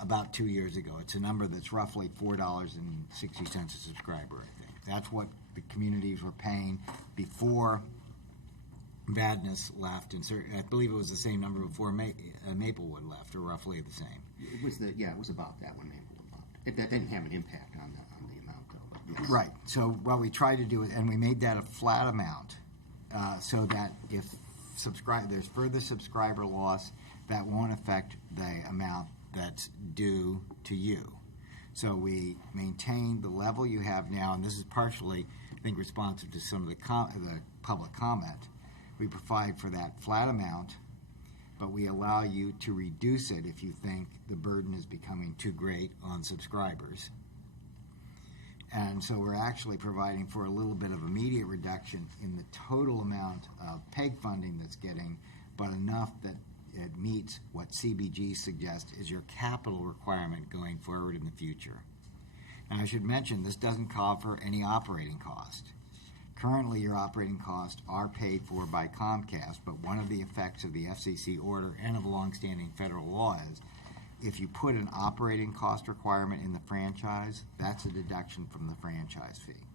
about 2 years ago. It's a number that's roughly $4.60 a subscriber, I think. That's what the communities were paying before Vadnais left, and I believe it was the same number before Maplewood left, or roughly the same. It was about that when Maplewood left. That didn't have an impact on the amount, though. But yes. Right. So what we tried to do, and we made that a flat amount, so that if there's further subscriber loss, that won't affect the amount that's due to you. So we maintain the level you have now, and this is partially, I think, responsive to some of the public comment. We provide for that flat amount, but we allow you to reduce it if you think the burden is becoming too great on subscribers. And so we're actually providing for a little bit of immediate reduction in the total amount of PEG funding that's getting, but enough that it meets what CBG suggests is your capital requirement going forward in the future. Now, I should mention, this doesn't cover any operating cost. Currently, your operating costs are paid for by Comcast, but one of the effects of the FCC order and of longstanding federal law is if you put an operating cost requirement in the franchise, that's a deduction from the franchise fee.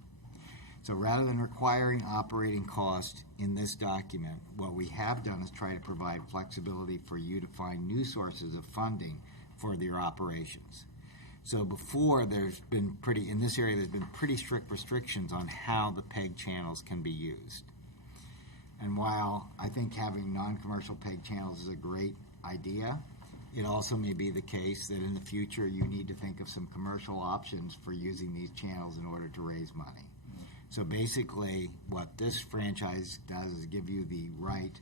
So rather than requiring operating cost in this document, what we have done is try to provide flexibility for you to find new sources of funding for your operations. So before, in this area, there's been pretty strict restrictions on how the PEG channels can be used. And while I think having non-commercial PEG channels is a great idea, it also may be the case that in the future you need to think of some commercial options for using these channels in order to raise money. So basically, what this franchise does is give you the right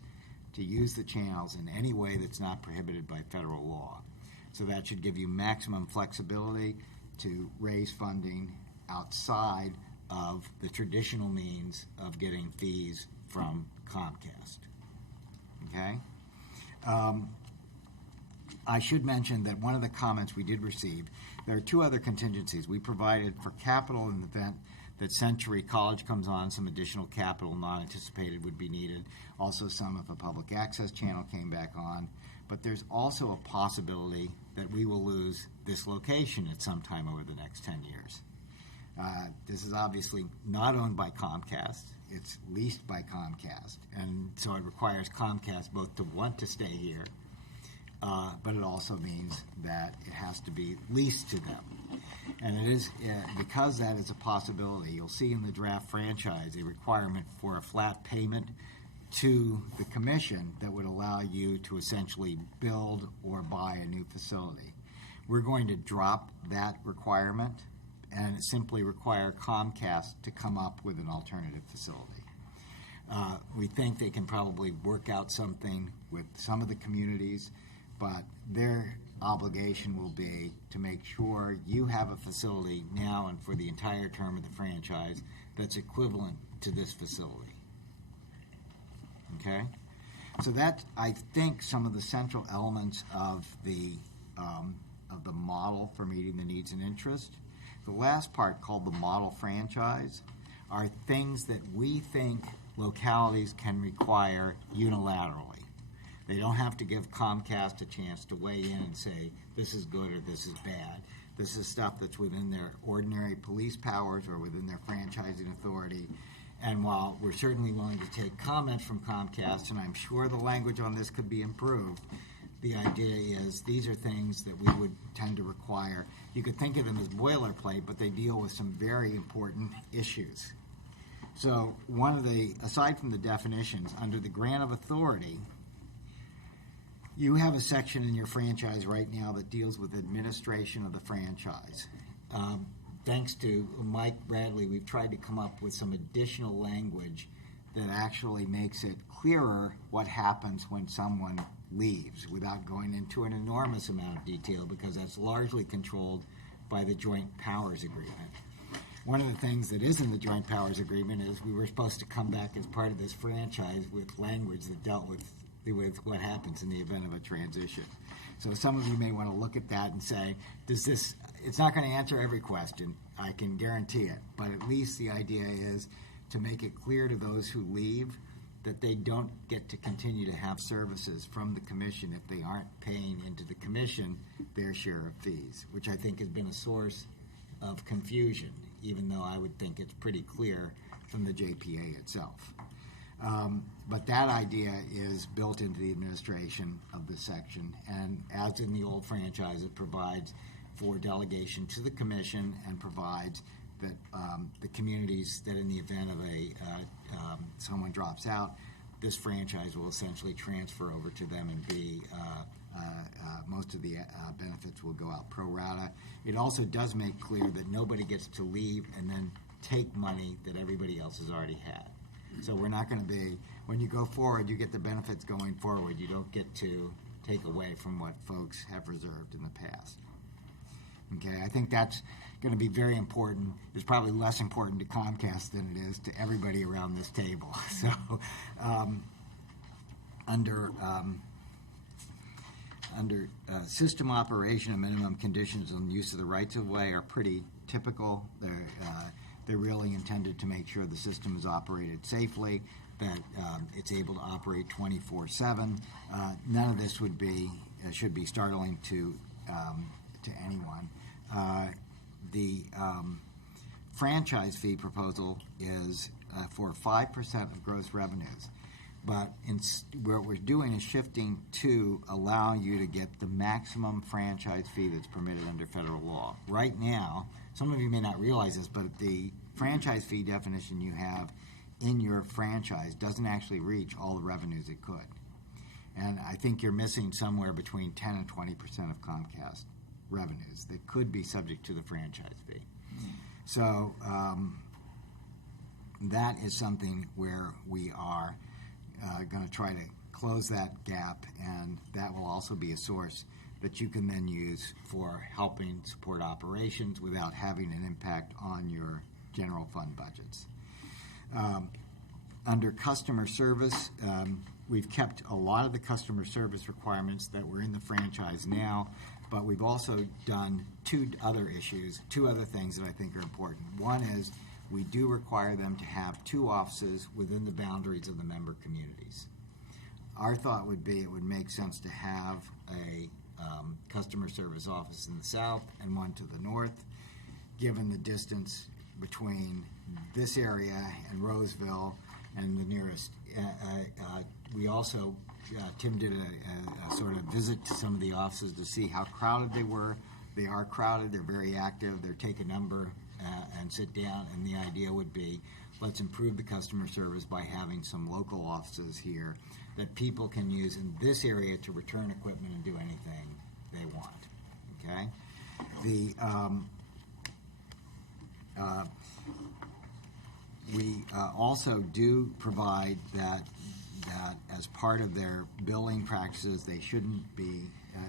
to use the channels in any way that's not prohibited by federal law. So that should give you maximum flexibility to raise funding outside of the traditional means of getting fees from Comcast. Okay? I should mention that one of the comments we did receive, there are two other contingencies. We provided for capital in the event that Century College comes on, some additional capital not anticipated would be needed. Also some if a public access channel came back on. But there's also a possibility that we will lose this location at some time over the next 10 years. This is obviously not owned by Comcast. It's leased by Comcast. And so it requires Comcast both to want to stay here, but it also means that it has to be leased to them. And it is, because that is a possibility, you'll see in the draft franchise a requirement for a flat payment to the commission that would allow you to essentially build or buy a new facility. We're going to drop that requirement and simply require Comcast to come up with an alternative facility. We think they can probably work out something with some of the communities, but their obligation will be to make sure you have a facility now and for the entire term of the franchise that's equivalent to this facility. Okay? So that, I think, some of the central elements of the model for meeting the needs and interests. The last part, called the model franchise, are things that we think localities can require unilaterally. They don't have to give Comcast a chance to weigh in and say, this is good or this is bad. This is stuff that's within their ordinary police powers or within their franchising authority. And while we're certainly willing to take comments from Comcast, and I'm sure the language on this could be improved, the idea is these are things that we would tend to require. You could think of them as boilerplate, but they deal with some very important issues. So aside from the definitions, under the grant of authority, you have a section in your franchise right now that deals with administration of the franchise. Thanks to Mike Bradley, we've tried to come up with some additional language that actually makes it clearer what happens when someone leaves without going into an enormous amount of detail, because that's largely controlled by the Joint Powers Agreement. One of the things that is in the Joint Powers Agreement is we were supposed to come back as part of this franchise with language that dealt with what happens in the event of a transition. So some of you may want to look at that and say, it's not going to answer every question, I can guarantee it, but at least the idea is to make it clear to those who leave that they don't get to continue to have services from the commission if they aren't paying into the commission their share of fees, which I think has been a source of confusion, even though I would think it's pretty clear from the JPA itself. But that idea is built into the administration of the section, and as in the old franchise, it provides for delegation to the commission and provides that the communities that in the event of someone drops out, this franchise will essentially transfer over to them and be most of the benefits will go out pro rata. It also does make clear that nobody gets to leave and then take money that everybody else has already had. So we're not going to be, when you go forward, you get the benefits going forward. You don't get to take away from what folks have reserved in the past. Okay, I think that's going to be very important. It's probably less important to Comcast than it is to everybody around this table. So under system operation and minimum conditions on use of the rights-of-way are pretty typical. They're really intended to make sure the system is operated safely, that it's able to operate 24/7. None of this should be startling to anyone. franchise fee proposal is for 5% of gross revenues. But what we're doing is shifting to allow you to get the maximum franchise fee that's permitted under federal law. Right now, some of you may not realize this, but the franchise fee definition you have in your franchise doesn't actually reach all the revenues it could. And I think you're missing somewhere between 10 and 20% of Comcast revenues that could be subject to the franchise fee. So that is something where we are going to try to close that gap, and that will also be a source that you can then use for helping support operations without having an impact on your general fund budgets. Under customer service, we've kept a lot of the customer service requirements that were in the franchise now, but we've also done two other things that I think are important. One is we do require them to have 2 offices within the boundaries of the member communities. Our thought would be it would make sense to have a customer service office in the south and one to the north, given the distance between this area and Roseville and the nearest. We also, Tim did a sort of visit to some of the offices to see how crowded they were. They are crowded, they're very active, they're take a number and sit down, and the idea would be let's improve the customer service by having some local offices here that people can use in this area to return equipment and do anything they want, okay? We also do provide that as part of their billing practices, they shouldn't be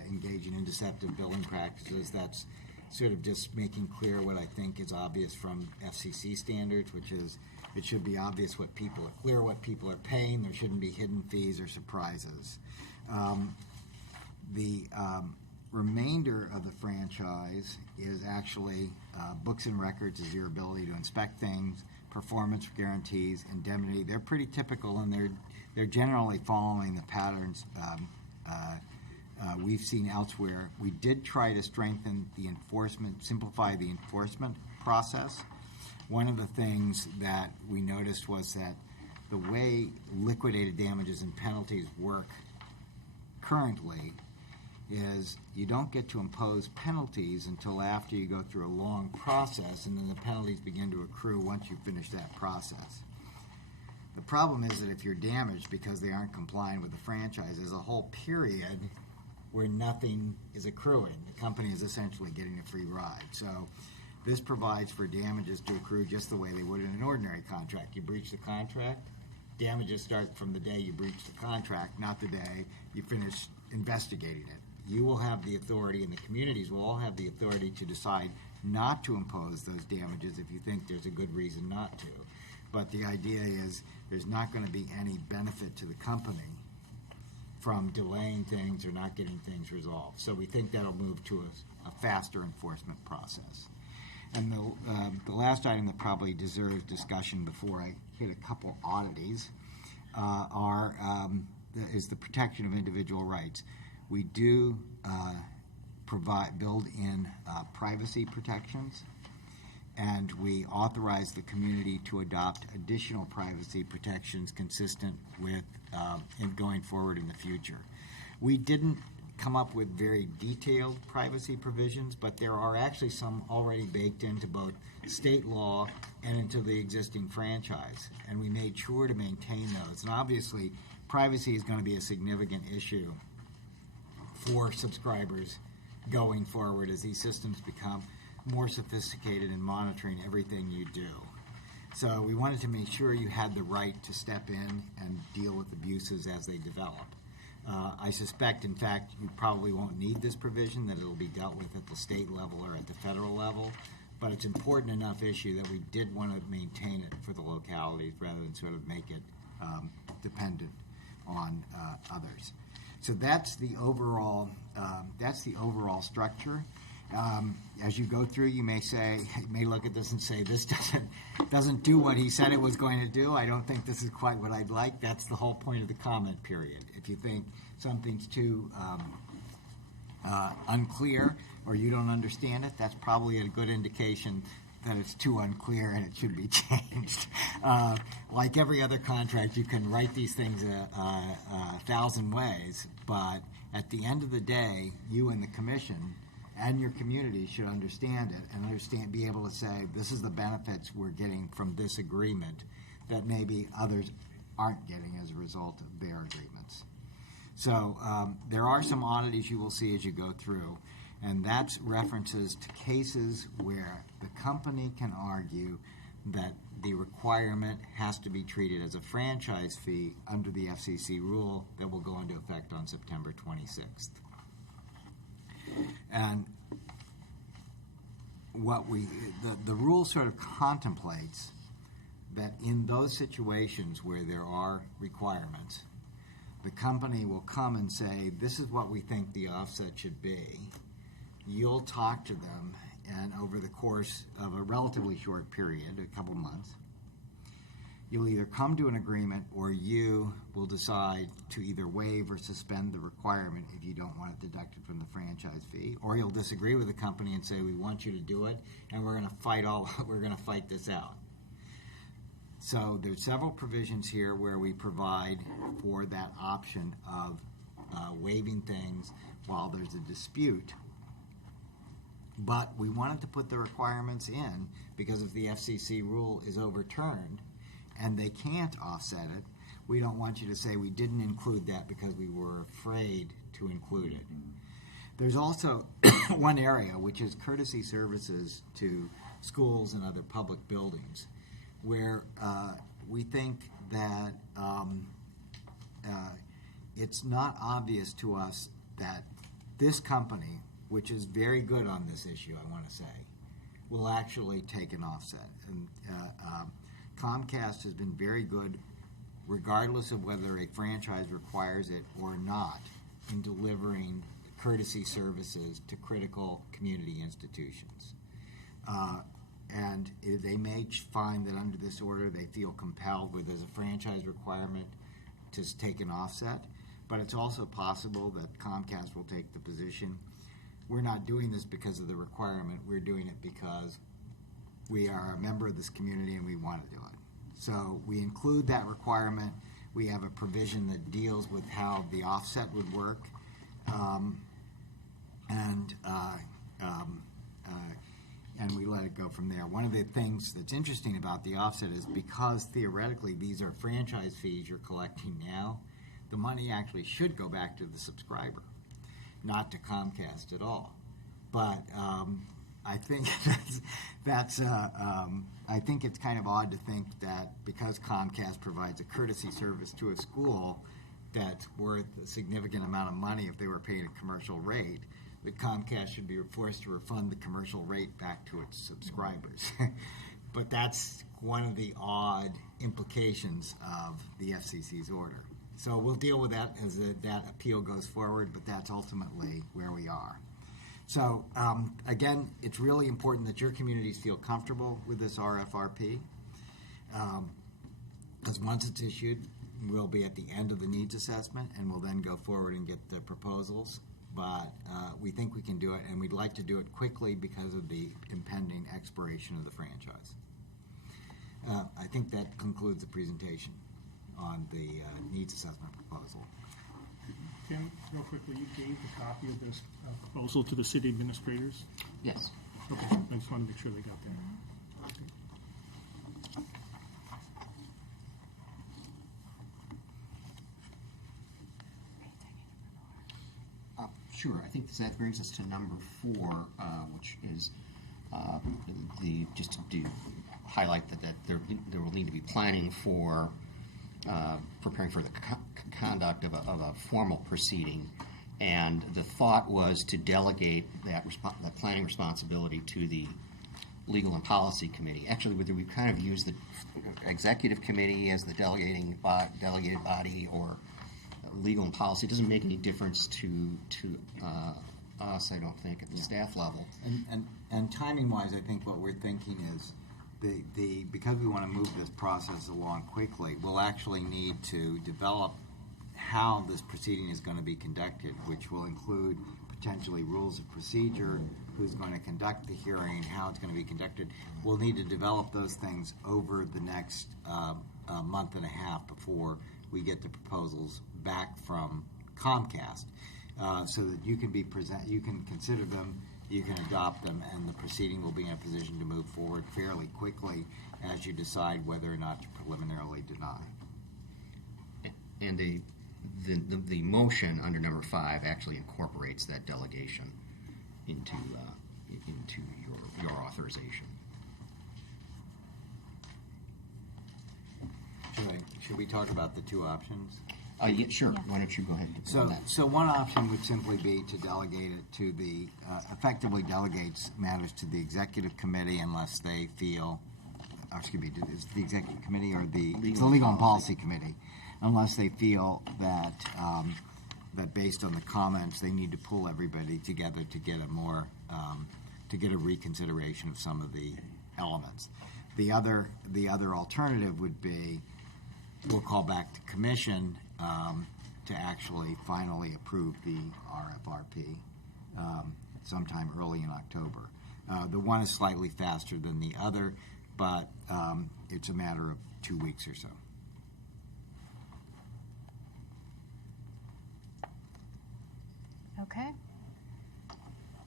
engaging in deceptive billing practices. That's sort of just making clear what I think is obvious from FCC standards, which is it should be obvious what people are paying. There shouldn't be hidden fees or surprises. The remainder of the franchise is actually books and records, is your ability to inspect things, performance guarantees, indemnity. They're pretty typical, and they're generally following the patterns we've seen elsewhere. We did try to strengthen the enforcement, simplify the enforcement process. One of the things that we noticed was that the way liquidated damages and penalties work currently is you don't get to impose penalties until after you go through a long process, and then the penalties begin to accrue once you finish that process. The problem is that if you're damaged because they aren't complying with the franchise, there's a whole period where nothing is accruing. The company is essentially getting a free ride. So this provides for damages to accrue just the way they would in an ordinary contract. You breach the contract, damages start from the day you breach the contract, not the day you finish investigating it. You will have the authority, and the communities will all have the authority to decide not to impose those damages if you think there's a good reason not to. But the idea is there's not going to be any benefit to the company from delaying things or not getting things resolved. So we think that'll move to a faster enforcement process. And the last item that probably deserves discussion before I hit a couple oddities is the protection of individual rights. We do build in privacy protections, and we authorize the community to adopt additional privacy protections consistent with going forward in the future. We didn't come up with very detailed privacy provisions, but there are actually some already baked into both state law and into the existing franchise, and we made sure to maintain those. And obviously, privacy is going to be a significant issue for subscribers going forward as these systems become more sophisticated in monitoring everything you do. So we wanted to make sure you had the right to step in and deal with abuses as they develop. I suspect, in fact, you probably won't need this provision, that it'll be dealt with at the state level or at the federal level, but it's an important enough issue that we did want to maintain it for the localities rather than sort of make it dependent on others. So that's the overall structure. As you go through, you may look at this and say, this doesn't do what he said it was going to do. I don't think this is quite what I'd like. That's the whole point of the comment period. If you think something's too unclear or you don't understand it, that's probably a good indication that it's too unclear and it should be changed. Like every other contract, you can write these things a thousand ways, but at the end of the day, you and the commission and your community should understand it and be able to say, this is the benefits we're getting from this agreement that maybe others aren't getting as a result of their agreements. So there are some oddities you will see as you go through, and that's references to cases where the company can argue that the requirement has to be treated as a franchise fee under the FCC rule that will go into effect on September 26th. And what the rule sort of contemplates that in those situations where there are requirements, the company will come and say, this is what we think the offset should be. You'll talk to them, and over the course of a relatively short period, a couple months, you'll either come to an agreement or you will decide to either waive or suspend the requirement if you don't want it deducted from the franchise fee, or you'll disagree with the company and say, we want you to do it, and we're going to fight this out. So there's several provisions here where we provide for that option of waiving things while there's a dispute. But we wanted to put the requirements in because if the FCC rule is overturned and they can't offset it, we don't want you to say we didn't include that because we were afraid to include it. There's also one area, which is courtesy services to schools and other public buildings, where we think that it's not obvious to us that this company, which is very good on this issue, I want to say, will actually take an offset. And Comcast has been very good, regardless of whether a franchise requires it or not, in delivering courtesy services to critical community institutions. And they may find that under this order they feel compelled with as a franchise requirement to take an offset, but it's also possible that Comcast will take the position, we're not doing this because of the requirement, we're doing it because we are a member of this community and we want to do it. So we include that requirement. We have a provision that deals with how the offset would work, and we let it go from there. One of the things that's interesting about the offset is because theoretically these are franchise fees you're collecting now, the money actually should go back to the subscriber, not to Comcast at all. But I think I think it's kind of odd to think that because Comcast provides a courtesy service to a school that's worth a significant amount of money if they were paying a commercial rate, that Comcast should be forced to refund the commercial rate back to its subscribers. But that's one of the odd implications of the FCC's order. So we'll deal with that as that appeal goes forward, but that's ultimately where we are. So again, it's really important that your communities feel comfortable with this RFRP, because once it's issued, we'll be at the end of the needs assessment, and we'll then go forward and get the proposals. But we think we can do it, and we'd like to do it quickly because of the impending expiration of the franchise. I think that concludes the presentation on the needs assessment proposal. Tim, real quickly, you gave the copy of this proposal to the city administrators? Yes. Okay, I just want to make sure they got that. Sure. I think that brings us to number 4, which is just to highlight that there will need to be planning for preparing for the conduct of a formal proceeding, and the thought was to delegate that planning responsibility to the Legal and Policy Committee. Actually, whether we kind of use the Executive Committee as the delegated body or Legal and Policy, it doesn't make any difference to us, I don't think, at the staff level. And timing-wise, I think what we're thinking is because we want to move this process along quickly, we'll actually need to develop how this proceeding is going to be conducted, which will include potentially rules of procedure, who's going to conduct the hearing, how it's going to be conducted. We'll need to develop those things over the next month and a half before we get the proposals back from Comcast, so that you can you can consider them, you can adopt them, and the proceeding will be in a position to move forward fairly quickly as you decide whether or not to preliminarily deny. And the motion under number 5 actually incorporates that delegation into your authorization. Should we talk about the two options? Yeah, sure. Yeah. Why don't you go ahead and do that? So one option would simply be to delegate it to the, effectively delegates matters to the executive committee unless they feel, excuse me, is the executive committee or the Legal and Policy Committee, unless they feel that that based on the comments they need to pull everybody together to get a more to get a reconsideration of some of the elements. The other alternative would be we'll call back to commission to actually finally approve the RFRP sometime early in October. The one is slightly faster than the other, but it's a matter of 2 weeks or so. Okay.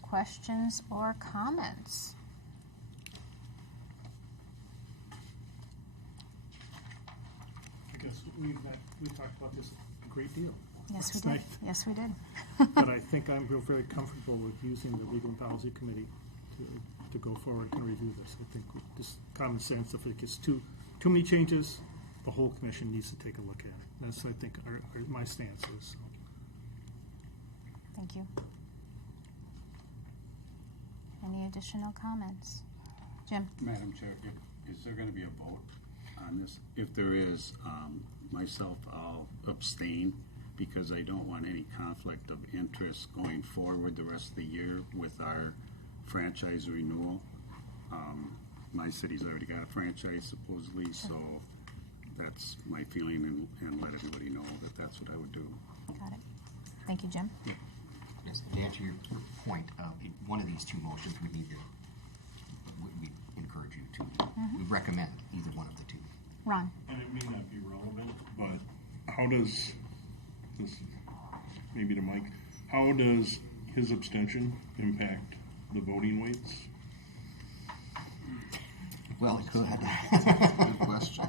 Questions or comments? I guess we talked about this a great deal. Yes, we last did. night. Yes, we did. But I think I'm very comfortable with using the Legal and Policy Committee to go forward and review this. I think just common sense, if it gets too many changes, the whole commission needs to take a look at it. That's, I think, my stance is. So. Thank you. Any additional comments? Jim? Madam Chair, is there going to be a vote on this? If there is, myself, I'll abstain because I don't want any conflict of interest going forward the rest of the year with our franchise renewal. My city's already got a franchise supposedly, so that's my feeling, and let everybody know that that's what I would do. Got it. Thank you, Jim. Yes, to answer your point, one of these two motions we encourage you to, we recommend either one of the two. Ron? And it may not be relevant, but how does, this maybe to Mike, how does his abstention impact the voting weights? Well, it could. Good question.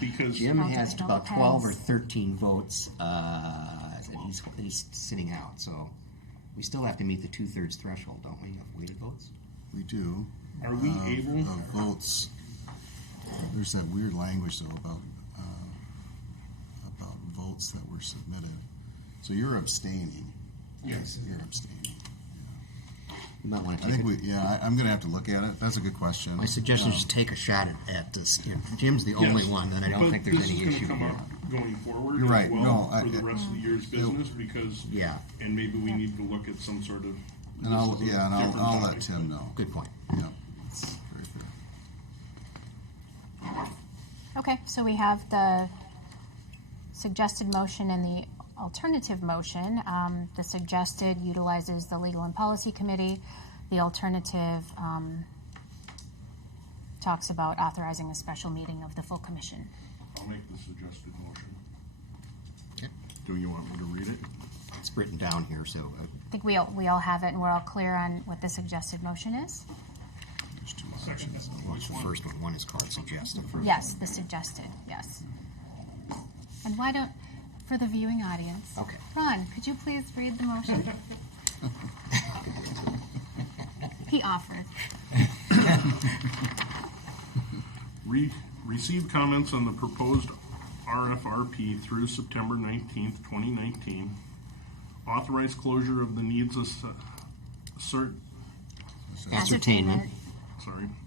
Because Jim has about 12 or 13 votes, and he's sitting out, so we still have to meet the 2/3 threshold, don't we, of weighted votes? We do. Are we able? Of votes. There's that weird language, though, about votes that were submitted. So you're abstaining. Yes. You're abstaining. You might want to I think I'm going to have to look at it. That's a good question. My suggestion is to take a shot at this. If Jim's the only one, then I don't think there's any issue come here. Up going forward You're right. as well No, for the rest of the year's business because and maybe we need to look at some sort of and I'll let Tim know. Good point. Yeah. Very fair. Okay, so we have the suggested motion and the alternative motion. The suggested utilizes the Legal and Policy Committee. The alternative talks about authorizing a special meeting of the full commission. I'll make the suggested motion. Okay. Do you want me to read it? It's written down here, so. I think we all have it, and we're all clear on what the suggested motion is. There's two Second. What's the first one? One is called suggested. Yes, the suggested, yes. And why don't, for the viewing audience. Okay. Ron, could you please read the motion? He offered. Receive comments on the proposed RFRP through September 19th, 2019. Authorize closure of the needs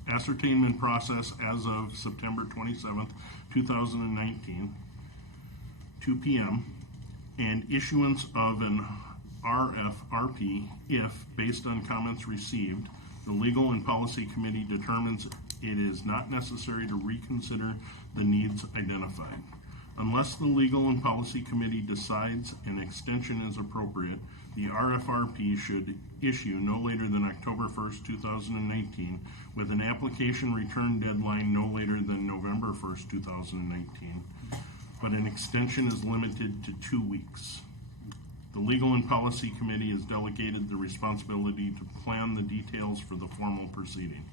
ascertainment process as of September 27th, 2019, 2 p.m., and issuance of an RFRP if, based on comments received, the Legal and Policy Committee determines it is not necessary to reconsider the needs identified. Unless the Legal and Policy Committee decides an extension is appropriate, the RFRP should issue no later than October 1st, 2019, with an application return deadline no later than November 1st, 2019. But an extension is limited to 2 weeks. The Legal and Policy Committee is delegated the responsibility to plan the details for the formal proceeding.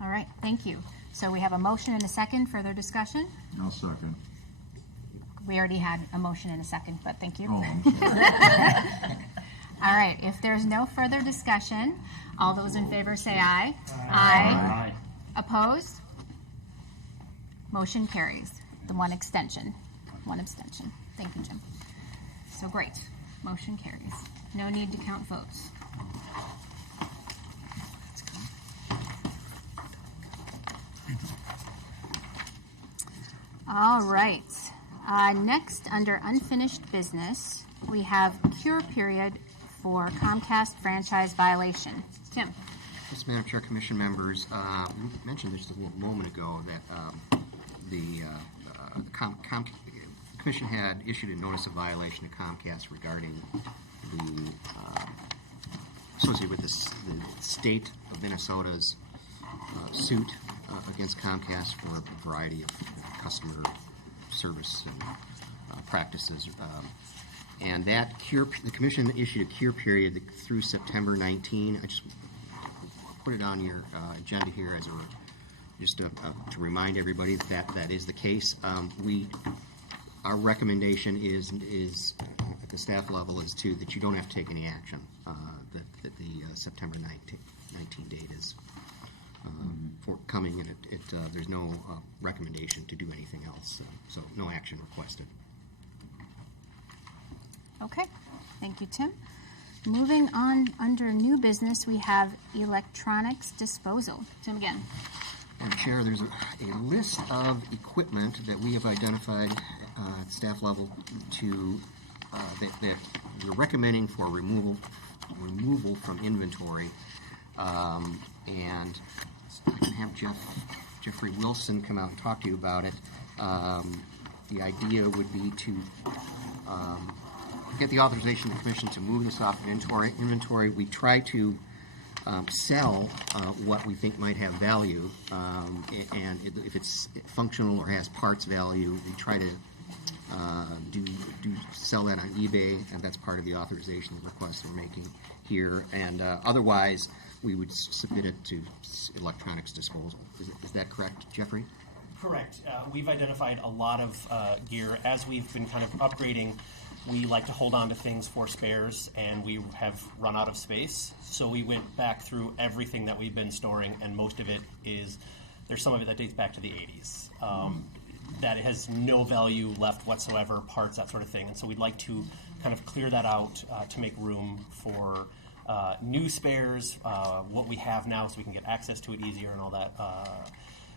All right, thank you. So we have a motion and a second. Further discussion? I'll second. We already had a motion and a second, but thank you. Oh, I'm sorry. All right, if there's no further discussion, all those in favor say aye. Aye. Opposed? Motion carries. The one abstention. Thank you, Jim. So great. Motion carries. No need to count votes. All right. Next, under unfinished business, we have cure period for Comcast franchise violation. Tim. Yes, Madam Chair, Commission members, we mentioned just a little moment ago that the Commission had issued a notice of violation to Comcast regarding the associated with the state of Minnesota's suit against Comcast for a variety of customer service and practices. And that the Commission issued a cure period through September 19. I just put it on your agenda here as just to remind everybody that is the case. Our recommendation is at the staff level is that you don't have to take any action. That the September 19 date is forthcoming, and there's no recommendation to do anything else. So no action requested. Okay, thank you, Tim. Moving on, under new business, we have electronics disposal. Tim again. Madam Chair, there's a list of equipment that we have identified at staff level that we're recommending for removal from inventory, and I can have Jeffrey Wilson come out and talk to you about it. The idea would be to get the authorization of the Commission to move this off of inventory. We try to sell what we think might have value, and if it's functional or has parts value, we try to do sell that on eBay, and that's part of the authorization request we're making here. And otherwise, we would submit it to electronics disposal. Is that correct, Jeffrey? Correct. We've identified a lot of gear. As we've been kind of upgrading, we like to hold on to things for spares, and we have run out of space. So we went back through everything that we've been storing, and most of it there's some of it that dates back to the 80s. That it has no value left whatsoever, parts, that sort of thing. And so we'd like to kind of clear that out to make room for new spares, what we have now, so we can get access to it easier and all that.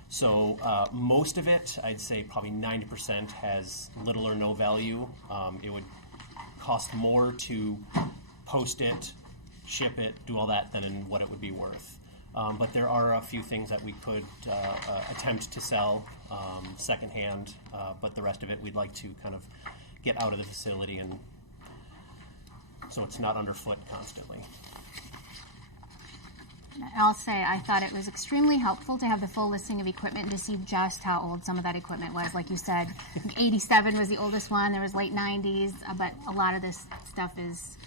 So most of it, I'd say probably 90% has little or no value. It would cost more to post it, ship it, do all that than in what it would be worth. But there are a few things that we could attempt to sell secondhand, but the rest of it we'd like to kind of get out of the facility, and so it's not underfoot constantly. I'll say I thought it was extremely helpful to have the full listing of equipment and to see just how old some of that equipment was. Like you said, 87 was the oldest one. There was late 90s, but a lot of this stuff is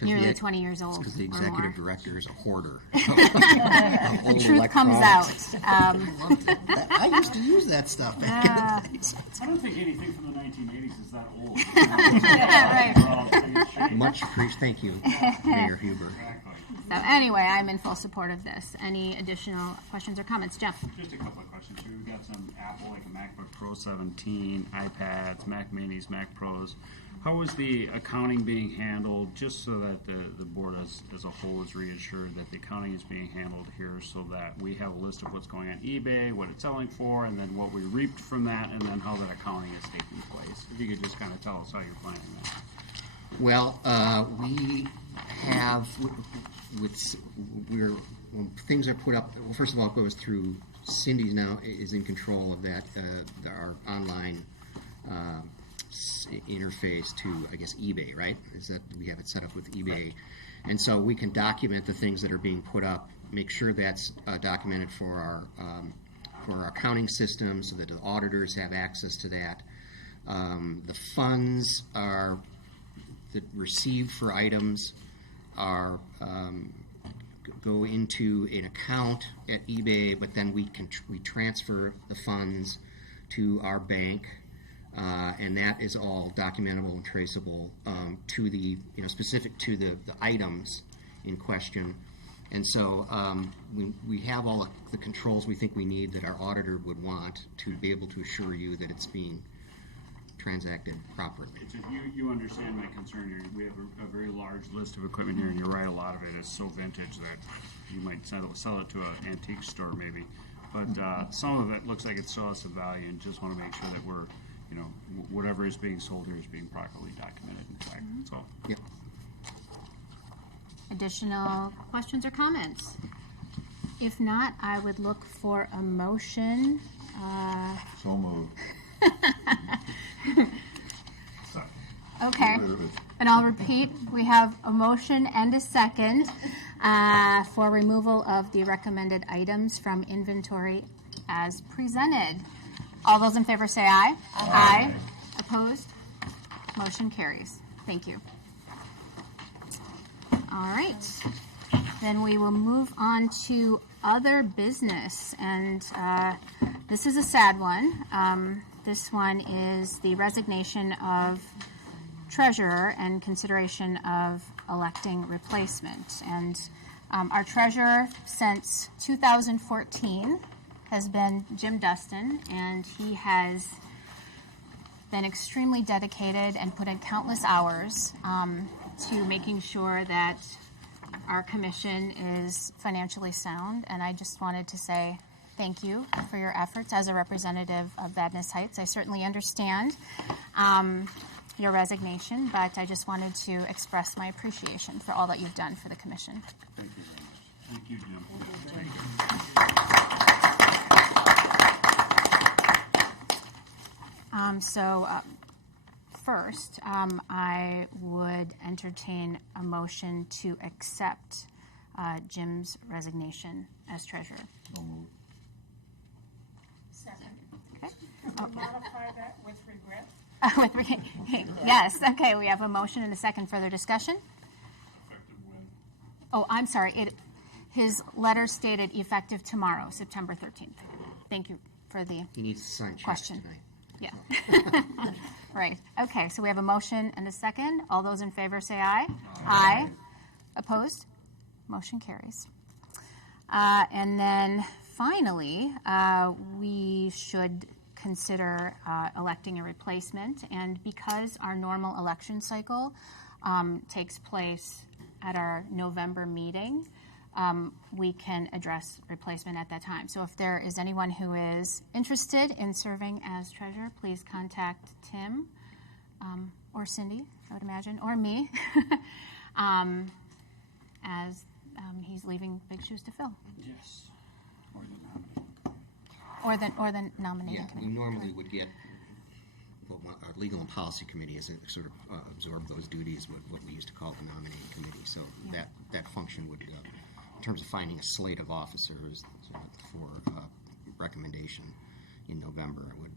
nearly 20 years old. It's because the executive director is a hoarder. The truth comes out. I used to use that stuff back in the days. I don't think anything from the 1980s is that old. Right. Much appreciated. Thank you, Mayor Huber. So anyway, I'm in full support of this. Any additional questions or comments? Jeff? Just a couple of questions here. We've got some Apple, like a MacBook Pro 17, iPads, Mac Minis, Mac Pros. How is the accounting being handled, just so that the board as a whole is reassured that the accounting is being handled here, so that we have a list of what's going on eBay, what it's selling for, and then what we reaped from that, and then how that accounting is taking place? If you could just kind of tell us how you're planning that. Well, we have, when things are put up, well, first of all, it goes through, Cindy now is in control of that, our online interface to, I guess, eBay, right? Is that we have it set up with eBay, and so we can document the things that are being put up, make sure that's documented for our accounting system, so that the auditors have access to that. The funds are that received for items are go into an account at eBay, but then we transfer the funds to our bank, and that is all documentable and traceable to the specific to the items in question. And so we have all the controls we think we need that our auditor would want to be able to assure you that it's being transacted properly. You understand my concern here. We have a very large list of equipment here, and you're right, a lot of it is so vintage that you might sell it to an antique store maybe. But some of it looks like it still has some value, and just want to make sure that we're, whatever is being sold here is being properly documented and tracked. That's all. Yep. Additional questions or comments? If not, I would look for a motion. So moved. Okay, and I'll repeat, we have a motion and a second for removal of the recommended items from inventory as presented. All those in favor say aye. Aye. Opposed? Motion carries. Thank you. All right, then we will move on to other business, and this is a sad one. This one is the resignation of treasurer and consideration of electing replacement. And our treasurer since 2014 has been Jim Dustin, and he has been extremely dedicated and put in countless hours to making sure that our commission is financially sound. And I just wanted to say thank you for your efforts as a representative of Vadnais Heights. I certainly understand your resignation, but I just wanted to express my appreciation for all that you've done for the commission. Thank you very much. Thank you, Jim. Thank you. First, I would entertain a motion to accept Jim's resignation as treasurer. So moved. Second. Okay. Modify that with regret. Yes. Okay. We have a motion and a second. Further discussion? Effective when? Oh, I'm sorry. His letter stated effective tomorrow, September 13th. Thank you for the He needs to sign checks question. tonight. Yeah. Right. Okay. So we have a motion and a second. All those in favor say aye. Aye. Opposed? Motion carries. And then finally, we should consider electing a replacement. And because our normal election cycle takes place at our November meeting, we can address replacement at that time. So if there is anyone who is interested in serving as treasurer, please contact Tim or Cindy, I would imagine, or me, as he's leaving big shoes to fill. Yes. Or the nominating Yeah, committee. we normally would get, well, our legal and policy committee has sort of absorbed those duties, what we used to call the nominating committee. So that function would, in terms of finding a slate of officers for recommendation in November, would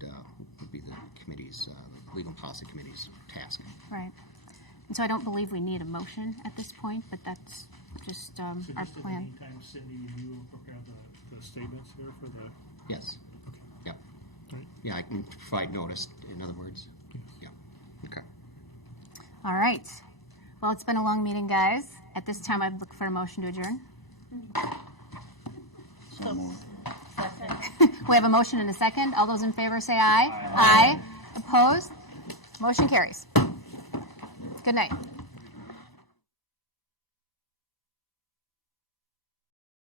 be the committee's, legal and policy committee's task. Right. And so I don't believe we need a motion at this point, but that's just So our just in the plan. meantime, Cindy, you will prepare the statements here for the. Yes. Okay. Yep. All right. Yeah, I can provide notice, in other words. Yes. Yeah. Okay. All right. Well, it's been a long meeting, guys. At this time, I'd look for a motion to adjourn. So moved. We have a motion and a second. All those in favor say aye. Aye. Opposed? Motion carries. Good night.